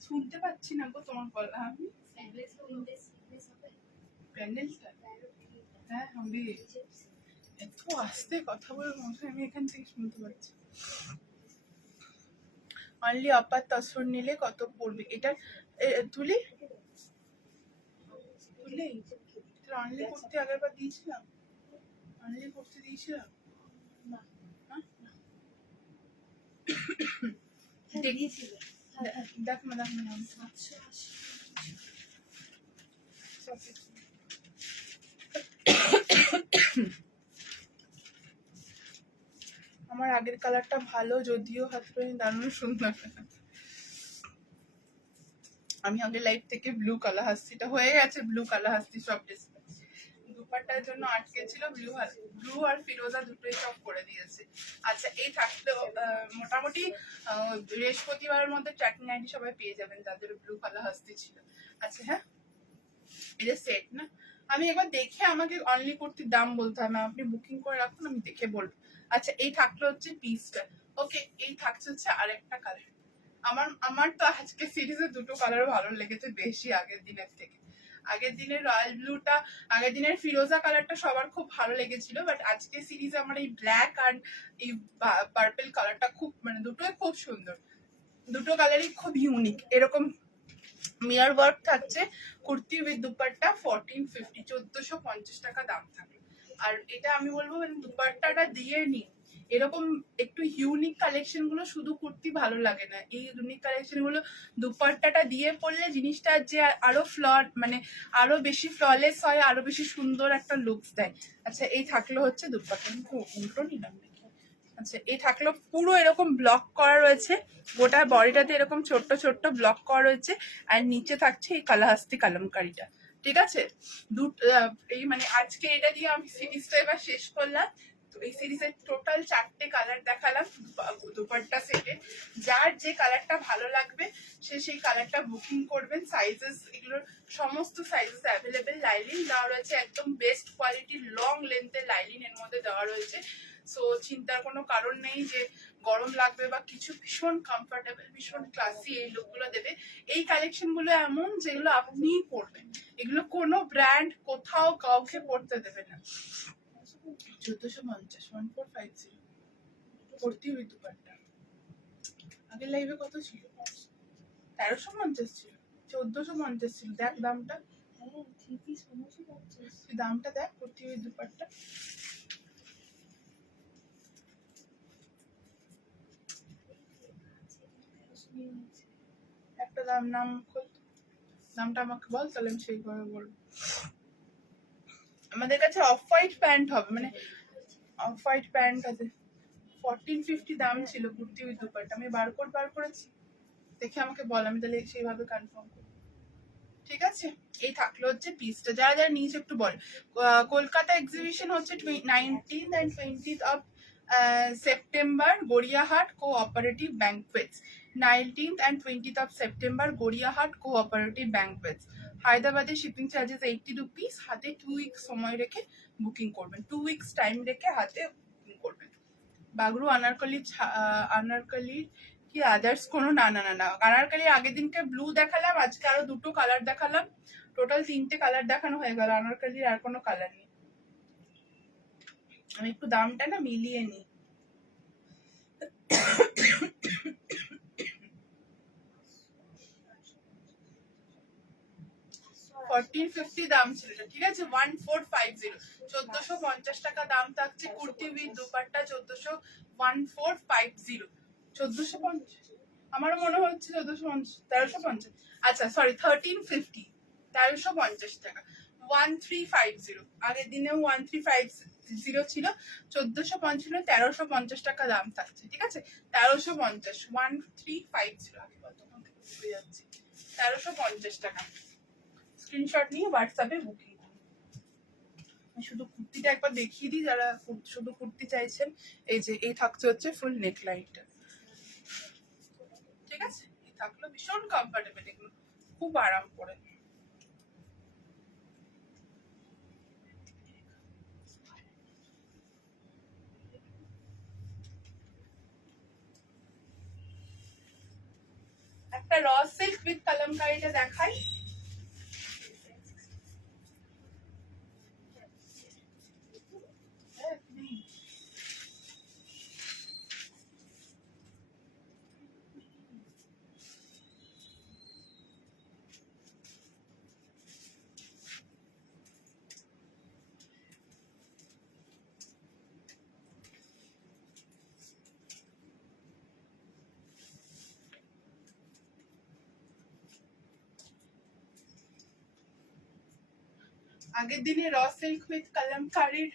শুনতে পাচ্ছি না গো তোমার গলা, আমি প্যান্ডেলটা, হ্যাঁ আমি একটু আস্তে কথা বলে আমি এখান থেকে শুনতে পাচ্ছি। অনলি আপার তসর নিলে কত পড়বে এটা তুলি তুলি অনলি করতে আগের বার দিয়েছিলাম, অনলি করতে দিয়েছিলাম দেখ না দেখ না আমার আগের কালারটা ভালো, যদিও হাত পরে দারুণ সুন্দর। আমি আগের লাইফ থেকে ব্লু কালাহাস্তিটা হয়ে গেছে, ব্লু কালাহাস্তি সব ডিসপ্লে, দুপাট্টার জন্য আটকে ছিল, ব্লু আর ফিরোজা দুটোই সব করে দিয়েছে। আচ্ছা এই থাকলো মোটামুটি বৃহস্পতিবারের মধ্যে ট্র্যাকিং আইডি সবাই পেয়ে যাবেন তাদের ব্লু কালাহাস্তি ছিল। আচ্ছা হ্যাঁ এটা সেট না, আমি এবার দেখে আমাকে অনলি কুর্তির দাম বলতে হবে, আপনি বুকিং করে রাখুন আমি দেখে বলবো। আচ্ছা এই থাকলো হচ্ছে পিসটা, ওকে। এই থাকছে হচ্ছে আরেকটা কালার, আমার তো আজকে সিরিজে দুটো কালার ভালো লেগেছে বেশি আগের দিনের থেকে। আগের দিনের রয়্যাল ব্লুটা, আগের দিনের ফিরোজা কালারটা সবার খুব ভালো লেগেছিল, বাট আজকে সিরিজে আমার এই ব্ল্যাক আর এই পার্পল কালারটা খুব, মানে দুটোই খুব সুন্দর, দুটো কালারই খুব ইউনিক। এরকম মিরর ওয়ার্ক থাকছে, কুর্তি উইথ দুপাট্টা 1450, 1450 টাকা দাম থাকে। আর এটা আমি বলবো মানে দুপাট্টাটা দিয়ে নিন, এরকম একটু ইউনিক কালেকশন গুলো শুধু কুর্তি ভালো লাগে না, এই ইউনিক কালেকশন গুলো দুপাট্টাটা দিয়ে পড়লে জিনিসটা যে আরো মানে আরো বেশি ফ্ললেস হয়, আরো বেশি সুন্দর একটা লুকস দেয়। আচ্ছা এই থাকলো হচ্ছে দুপাট্টা, উল্টো নিলাম। আচ্ছা এই থাকলো পুরো এরকম ব্লক করা রয়েছে, গোটা বডিটাতে এরকম ছোট্ট ছোট্ট ব্লক করা রয়েছে, আর নিচে থাকছে এই কালাহাস্তি কালামকারিটা। ঠিক আছে, এই মানে আজকে এটা দিয়ে আমি সিরিজটা এবার শেষ করলাম। তো এই সিরিজের টোটাল 4টে কালার দেখালাম দুপাট্টা সেটে। যার যে কালারটা ভালো লাগবে সে সেই কালারটা বুকিং করবেন। সাইজেস এগুলোর সমস্ত সাইজেস অ্যাভেলেবেল। লাইলিন দেওয়া রয়েছে, একদম বেস্ট কোয়ালিটির লং লেন্থের লাইলিন এর মধ্যে দেওয়া রয়েছে। সো চিন্তার কোনো কারণ নেই যে গরম লাগবে বা কিছু, ভীষণ কমফোর্টেবল, ভীষণ ক্লাসি এই লুকগুলো দেবে। এই কালেকশন গুলো এমন যেগুলো আপনিই পরবেন, এগুলো কোনো ব্র্যান্ড কোথাও কাউকে পরতে দেবে না। 1450, 1450 কুর্তি উইথ দুপাট্টা। আগের লাইভে কত ছিল? 1350 ছিল, 1450 ছিল। দেখ দামটা, দামটা দেখ কুর্তি উইথ দুপাট্টা। একটা নাম নামটা আমাকে বল, তাহলে আমি সেইভাবে বলবো। আমাদের কাছে অফ হোয়াইট প্যান্ট হবে, মানে অফ হোয়াইট প্যান্ট আছে, 1450 দাম ছিল কুর্তি উইথ দুপাট্টা। আমি বারকোড বার করেছি, দেখে আমাকে বল, আমি তাহলে সেইভাবে কনফার্ম করব। ঠিক আছে, এই থাকলো হচ্ছে পিসটা। যারা যারা নিচে একটু বল। কলকাতা এক্সিবিশন হচ্ছে 19th and 20th of September, Gariahat cooperative banquets. 19th and 20th of September, Gariahat cooperative banquets. হায়দ্রাবাদে শিপিং চার্জেস 80 রুপিস। হাতে 2 উইকস সময় রেখে বুকিং করবেন, 2 উইকস টাইম রেখে হাতে বুকিং করবেন। বাগরু আনারকলির কি আদার্স কোনো? না না না না, আনারকলির আগের দিনকে ব্লু দেখালাম, আজকে আরো দুটো কালার দেখালাম, টোটাল 3টে কালার দেখানো হয়ে গেল। আনারকলির আর কোনো কালার নেই। আমি একটু দামটা না মিলিয়ে নিই। দাম ছিল, ঠিক আছে। 1450, 1450 টাকা দাম থাকছে। কুর্তি উইথ দুপাট্টা 1450, 1450। আমারও মনে হচ্ছে 1450, 1350। আচ্ছা সরি, 1350, 1350 টাকা। 1350, আগের দিনেও 1350 ছিল। 1450, 1350 টাকা দাম থাকছে। ঠিক আছে, 1350, 1350। আগে কত ভুলে যাচ্ছি, 1350 টাকা। স্ক্রিনশট নিয়ে হোয়াটসঅ্যাপে বুকিং করুন। শুধু কুর্তিটা একবার দেখিয়ে দিই যারা শুধু কুর্তি চাইছেন। এই যে এই থাকছে হচ্ছে ফুল নেক লাইনটা। ঠিক আছে, এই থাকলো, ভীষণ কমফোর্টেবল, এগুলো খুব আরাম করে। একটা র সিল্ক উইথ কালামকারিটা দেখাই। আগের দিনে র সিল্ক উইথ কালামকারির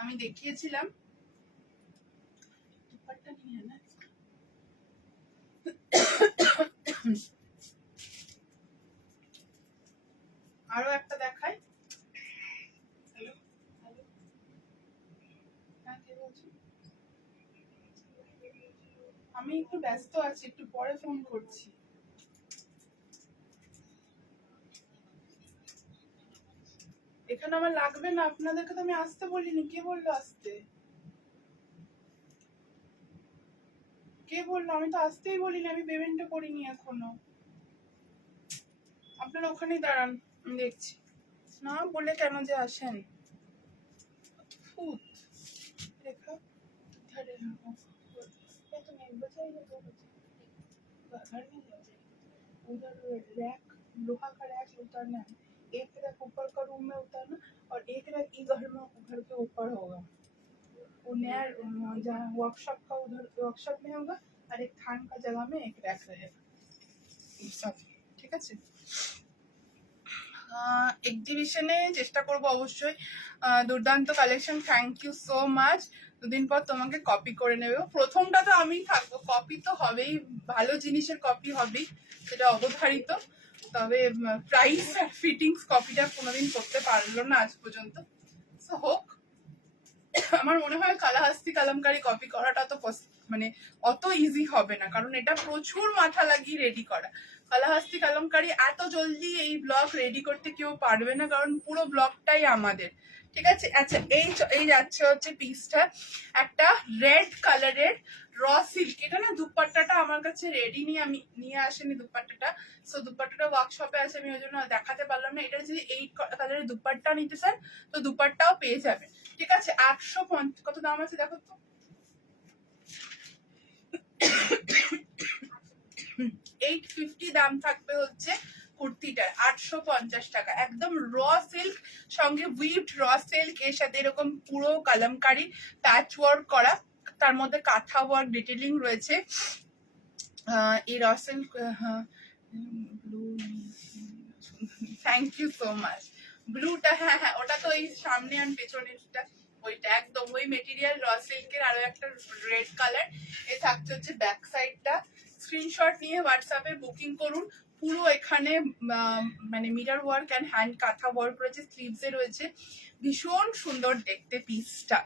আমি দেখিয়েছিলাম। আরো একটা দেখাই। আমি একটু ব্যস্ত আছি, একটু পরে ফোন করছি। এখানে আমার লাগবে না, আপনাদেরকে তো আমি আসতে বলিনি। কে বললো আসতে? কে বললো? আমি তো আসতেই বলিনি, আমি পেমেন্টও করিনি এখনো। আপনারা ওখানেই দাঁড়ান, আমি দেখছি। না বলে কেন যে আসেন, भूत देखा इधर है। क्या तुम 1 बजे या 2 बजे घर में ले जाए? उधर रैक, लोहा का रैक उतारना है। एक रैक ऊपर का रूम में उतारना और एक रैक घर में, घर के ऊपर होगा। वो नया जहाँ वर्कशॉप का उधर वर्कशॉप में होगा और एक थान का जगह में एक रैक रहेगा सब। ঠিক আছে, এক্সিবিশনে চেষ্টা করবো অবশ্যই। দুর্দান্ত collection, thank you so much. দুদিন পর তোমাকে কপি করে নেবে। প্রথমটা তো আমি থাকবো, কপি তো হবেই, ভালো জিনিসের কপি হবেই, সেটা অবধারিত। তবে প্রাইস আর ফিটিংস কপিটা কোনোদিন করতে পারলো না আজ পর্যন্ত। হোক, আমার মনে হয় কালাহাস্তি কালামকারি কপি করাটা তো মানে অত ইজি হবে না, কারণ এটা প্রচুর মাথা লাগিয়ে রেডি করা। কালাহাস্তি কালামকারি এত জলদি এই ব্লগ রেডি করতে কেউ পারবে না, কারণ পুরো ব্লগটাই আমাদের। ঠিক আছে, আচ্ছা এই যাচ্ছে হচ্ছে পিসটা, একটা রেড কালারের র সিল্ক। এটা না দুপাট্টাটা আমার কাছে রেডি নিয়ে আমি নিয়ে আসেনি দুপাট্টাটা, সো দুপাট্টাটা ওয়ার্কশপে আছে, আমি ওই জন্য দেখাতে পারলাম না। এটা যদি এই কালারের দুপাট্টা নিতে চান তো দুপাট্টাও পেয়ে যাবে। ঠিক আছে, 850 কত দাম আছে দেখো তো, 850 দাম থাকবে হচ্ছে কুর্তিটার, 850 টাকা। একদম র সিল্ক, সঙ্গে উইভড র সিল্ক, এর সাথে এরকম পুরো কালামকারি প্যাচ ওয়ার্ক করা, তার মধ্যে কাঁথা ওয়ার্ক ডিটেলিং রয়েছে। এই raw silk, thank you so much. ব্লুটা, হ্যাঁ হ্যাঁ, ওটা তো এই সামনে আর পেছনেরটা ওইটা একদম ওই মেটেরিয়াল র সিল্কের। আরো একটা রেড কালার, এ থাকছে হচ্ছে ব্যাক সাইডটা। স্ক্রিনশট নিয়ে হোয়াটসঅ্যাপে বুকিং করুন। পুরো এখানে মানে মিরর ওয়ার্ক অ্যান্ড হ্যান্ড কাঁথা ওয়ার্ক রয়েছে, স্লিভসে রয়েছে, ভীষণ সুন্দর দেখতে পিসটা।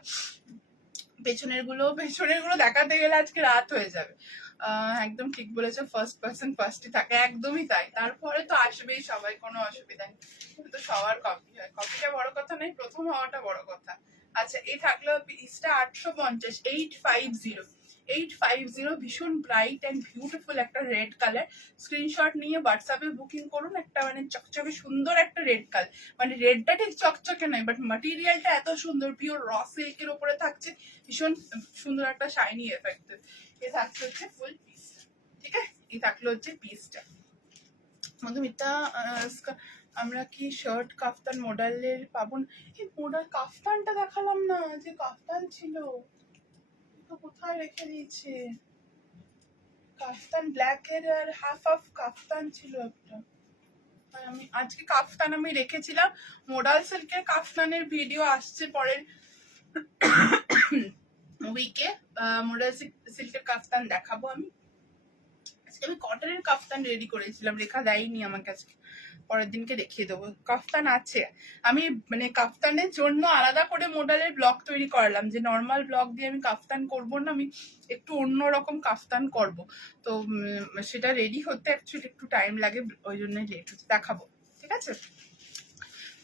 পেছনের গুলো দেখাতে গেলে আজকে রাত হয়ে যাবে। একদম ঠিক বলেছো, ফার্স্ট পার্সন ফার্স্টই থাকে, একদমই তাই। তারপরে তো আসবেই সবাই, কোনো অসুবিধা নেই, কিন্তু সবার কপি হয়, কপিটা বড় কথা নেই, প্রথম হওয়াটা বড় কথা। আচ্ছা, এই থাকলো পিসটা 850, 850, ভীষণ ব্রাইট অ্যান্ড বিউটিফুল একটা রেড কালার। স্ক্রিনশট নিয়ে হোয়াটসঅ্যাপে বুকিং করুন। একটা মানে চকচকে সুন্দর একটা রেড কালার, মানে রেডটা ঠিক চকচকে নয়, বাট মাটেরিয়ালটা এত সুন্দর, পিওর র সিল্কের উপরে থাকছে, ভীষণ সুন্দর একটা শাইনি এফেক্ট। এ থাকছে হচ্ছে ফুল পিস, ঠিক আছে, এই থাকলো হচ্ছে পিসটা। মধুমিতা, আমরা কি শার্ট কাফতান মডেলের পাবো না? এই মডেল কাফতানটা দেখালাম না, যে কাফতান ছিল তো কোথায় রেখে দিয়েছে? কাফতান ব্ল্যাক এর আর হাফ অফ কাফতান ছিল একটা, আমি আজকে কাফতান আমি রেখেছিলাম। মোডাল সিল্কের কাফতানের ভিডিও আসছে পরের উইকে, মোডাল সিল্কের কাফতান দেখাবো আমি। আমি কটনের কাফতান রেডি করেছিলাম, রেখা দেয়নি আমাকে, আজকে পরের দিনকে দেখিয়ে দেবো। কাফতান আছে, আমি মানে কাফতানের জন্য আলাদা করে মডেলের ব্লগ তৈরি করলাম, যে নর্মাল ব্লগ দিয়ে আমি কাফতান করব না, আমি একটু অন্যরকম কাফতান করব। তো সেটা রেডি হতে অ্যাকচুয়ালি একটু টাইম লাগে, ওই জন্যই লেট হচ্ছে, দেখাবো। ঠিক আছে,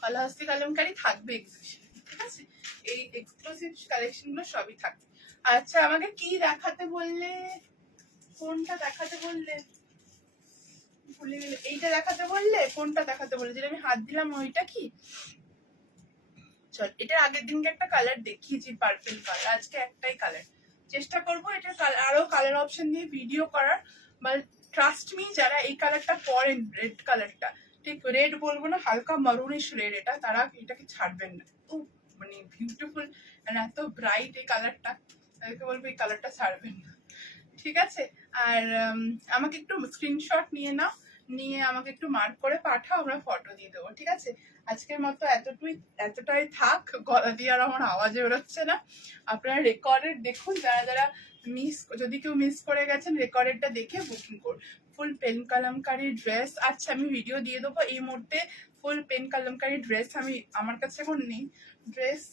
কালাহাস্তি কালামকারি থাকবে এক্সিবিশন, ঠিক আছে, এই এক্সক্লুসিভ কালেকশন গুলো সবই থাকবে। আচ্ছা, আমাকে কি দেখাতে বললে, কোনটা দেখাতে বললে, ভুলে গেলে। এইটা দেখাতে বললে, কোনটা দেখাতে বললে, যেটা আমি হাত দিলাম ওইটা কি? চল, এটার আগের দিনকে একটা কালার দেখিয়েছি, পার্পল কালার, আজকে একটাই কালার চেষ্টা করবো, এটা আরো কালার অপশন দিয়ে ভিডিও করার। বাট ট্রাস্ট মি, যারা এই কালারটা পরেন, রেড কালারটা, ঠিক রেড বলবো না, হালকা মারুনিশ রেড, এটা তারা এটাকে ছাড়বেন না, তো মানে বিউটিফুল এত ব্রাইট এই কালারটা, তাদেরকে বলবো এই কালারটা ছাড়বেন না। ঠিক আছে, আর আমাকে একটু স্ক্রিনশট নিয়ে নাও, নিয়ে আমাকে একটু মার্ক করে পাঠাও, আমরা ফটো দিয়ে দেবো। ঠিক আছে, আজকের মতো এতটাই থাক, গলা দিয়ে আর আমার আওয়াজ বেরোচ্ছে না। আপনারা রেকর্ডেড দেখুন, যারা যদি কেউ মিস করে গেছেন, রেকর্ডেডটা দেখে বুকিং করুন। ফুল পেন কালামকারি ড্রেস, আচ্ছা আমি ভিডিও দিয়ে দেবো। এই মুহূর্তে ফুল পেন কালামকারি ড্রেস আমার কাছে এখন নেই, ড্রেস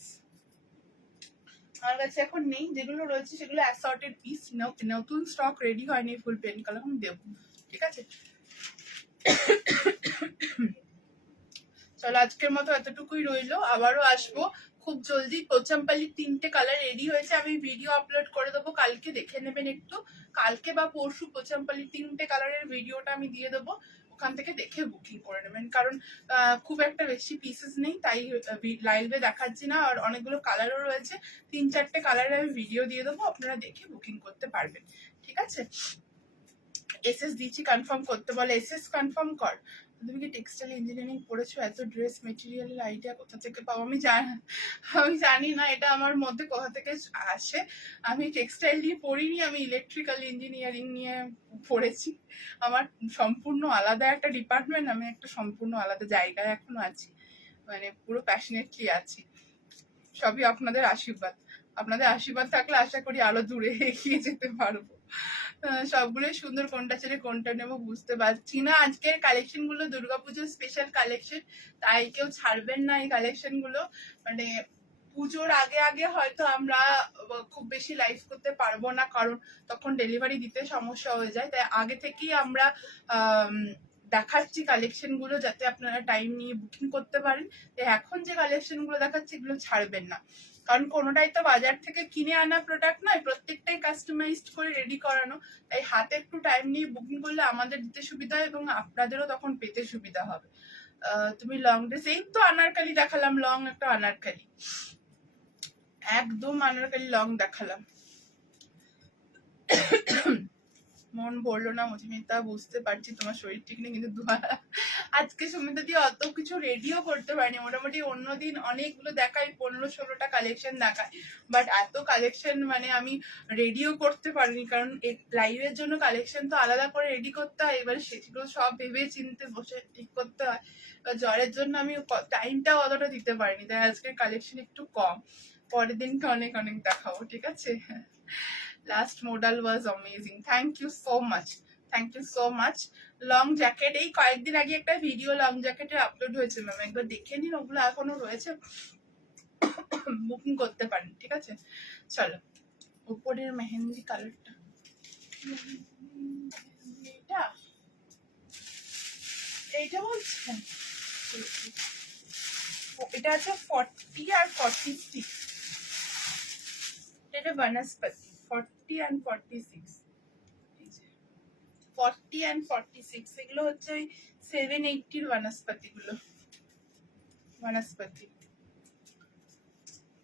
আমার কাছে এখন নেই, যেগুলো রয়েছে সেগুলো অ্যাসর্টেড পিস, নতুন স্টক রেডি হয়নি ফুল পেন কালার, আমি দেবো। ঠিক আছে, চলো আজকের মতো এতটুকুই রইলো, আবারও আসবো খুব জলদি। পোচামপাল্লি 3টে কালার রেডি হয়েছে, আমি ভিডিও আপলোড করে দেবো, কালকে দেখে নেবেন একটু, কালকে বা পরশু পোচামপাল্লি 3টে কালারের ভিডিওটা আমি দিয়ে দেবো। ওখান থেকে দেখে বুকিং করে নেবেন, কারণ খুব একটা বেশি পিসেস নেই, তাই লাইভে দেখাচ্ছি না। আর অনেকগুলো কালারও রয়েছে, 3-4টে কালারে আমি ভিডিও দিয়ে দেবো, আপনারা দেখে বুকিং করতে পারবেন। ঠিক আছে, এসএস দিচ্ছি, কনফার্ম করতে বলে। এসএস কনফার্ম কর। তুমি কি টেক্সটাইল ইঞ্জিনিয়ারিং পড়েছো? এত ড্রেস মেটেরিয়ালের আইডিয়া কোথা থেকে পাবো? আমি জানি না এটা আমার মধ্যে কোথা থেকে আসে। আমি টেক্সটাইল নিয়ে পড়িনি, আমি ইলেকট্রিক্যাল ইঞ্জিনিয়ারিং নিয়ে পড়েছি। আমার সম্পূর্ণ আলাদা একটা ডিপার্টমেন্ট, আমি একটা সম্পূর্ণ আলাদা জায়গায় এখনো আছি, মানে পুরো প্যাশনেটলি আছি। সবই আপনাদের আশীর্বাদ। আপনাদের আশীর্বাদ থাকলে আশা করি আরো দূরে এগিয়ে যেতে পারবো। সবগুলোই সুন্দর, কোনটা ছেড়ে কোনটা নেবো বুঝতে পারছি না। আজকের কালেকশন গুলো দুর্গাপুজোর স্পেশাল কালেকশন, তাই কেউ ছাড়বেন না এই কালেকশন গুলো। মানে পুজোর আগে আগে হয়তো আমরা খুব বেশি লাইভ করতে পারবো না, কারণ তখন ডেলিভারি দিতে সমস্যা হয়ে যায়। তাই আগে থেকেই আমরা দেখাচ্ছি কালেকশন গুলো, যাতে আপনারা টাইম নিয়ে বুকিং করতে পারেন। তো এখন যে কালেকশন গুলো দেখাচ্ছি এগুলো ছাড়বেন না, কারণ কোনোটাই তো বাজার থেকে কিনে আনা প্রোডাক্ট নয়, প্রত্যেকটাই কাস্টমাইজড করে রেডি করানো। তাই হাতে একটু টাইম নিয়ে বুকিং করলে আমাদের দিতে সুবিধা হয় এবং আপনাদেরও তখন পেতে সুবিধা হবে। তুমি লং ড্রেস, এই তো আনারকালি দেখালাম, লং একটা আনারকালি, একদম আনারকালি লং দেখালাম। মন বললো না মধুমিতা, বুঝতে পারছি তোমার শরীর ঠিক নেই, কিন্তু আজকে সুমিতা দিয়ে অত কিছু রেডিও করতে পারিনি। মোটামুটি অন্যদিন অনেকগুলো দেখায়, 15-16টা কালেকশন দেখায়, বাট এত কালেকশন মানে আমি রেডিও করতে পারিনি, কারণ লাইভের জন্য কালেকশন তো আলাদা করে রেডি করতে হয়, এবার সেগুলো সব ভেবে চিনতে বসে ঠিক করতে হয়। জ্বরের জন্য আমি টাইমটাও অতটা দিতে পারিনি, তাই আজকের কালেকশন একটু কম। পরের দিনকে অনেক অনেক দেখাবো, ঠিক আছে? Last model was amazing, thank you so much, thank you so much. Long jacket, এই কয়েকদিন আগে একটা ভিডিও লং জ্যাকেটের আপলোড হয়েছে ম্যাম, একবার দেখে নিন, ওগুলো এখনো রয়েছে, বুকিং করতে পারেন। ঠিক আছে, চলো উপরের মেহেন্দি কালারটা, এটা এইটা বলছেন, এটা আছে 40 আর 46, এটা বনস্পতি 40 and 46, 40 and 46 এগুলো হচ্ছে ওই 780 বনস্পতি গুলো, বনস্পতি।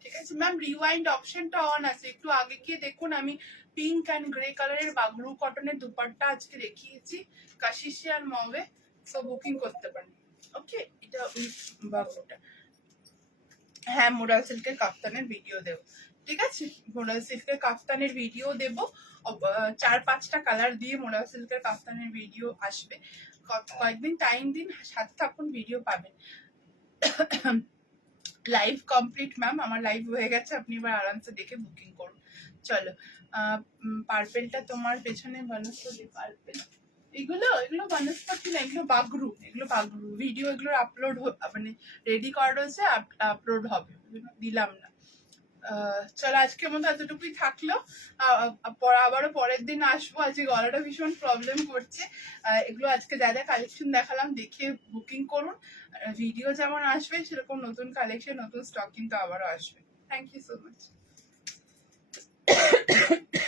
ঠিক আছে ম্যাম, রিওয়াইন্ড অপশনটা অন আছে, একটু আগে গিয়ে দেখুন। আমি পিঙ্ক অ্যান্ড গ্রে কালারের বাগরু কটনের দুপাট্টা আজকে দেখিয়েছি, কাশিসি আর মবে, সো বুকিং করতে পারেন। ওকে, এটা ওই বাগরুটা। হ্যাঁ, মোডাল সিল্কের কাফতানের ভিডিও দেবো, ঠিক আছে? মোডাল সিল্কের কাফতানের ভিডিও দেবো, 4-5টা কালার দিয়ে মোডাল সিল্কের কাফতানের ভিডিও আসবে। কয়েকদিন টাইম দিন, সাথে থাকুন, ভিডিও পাবেন। লাইভ কমপ্লিট ম্যাম, আমার লাইভ হয়ে গেছে, আপনি এবার আরামসে দেখে বুকিং করুন। চলো, পার্পেলটা তোমার পেছনে বনস্পতি, পার্পেল এগুলো বনস্পতি না, এগুলো বাগরু, এগুলো বাগরু। ভিডিও এগুলোর আপলোড মানে রেডি করা রয়েছে, আপলোড হবে, দিলাম না। চলো আজকের মতো এতটুকুই থাকলো, আবারও পরের দিন আসবো। আজকে গলাটা ভীষণ প্রবলেম করছে। এগুলো আজকে যা যা কালেকশন দেখালাম দেখে বুকিং করুন। ভিডিও যেমন আসবে সেরকম নতুন কালেকশন, নতুন স্টক কিন্তু আবারও আসবে। Thank you so much.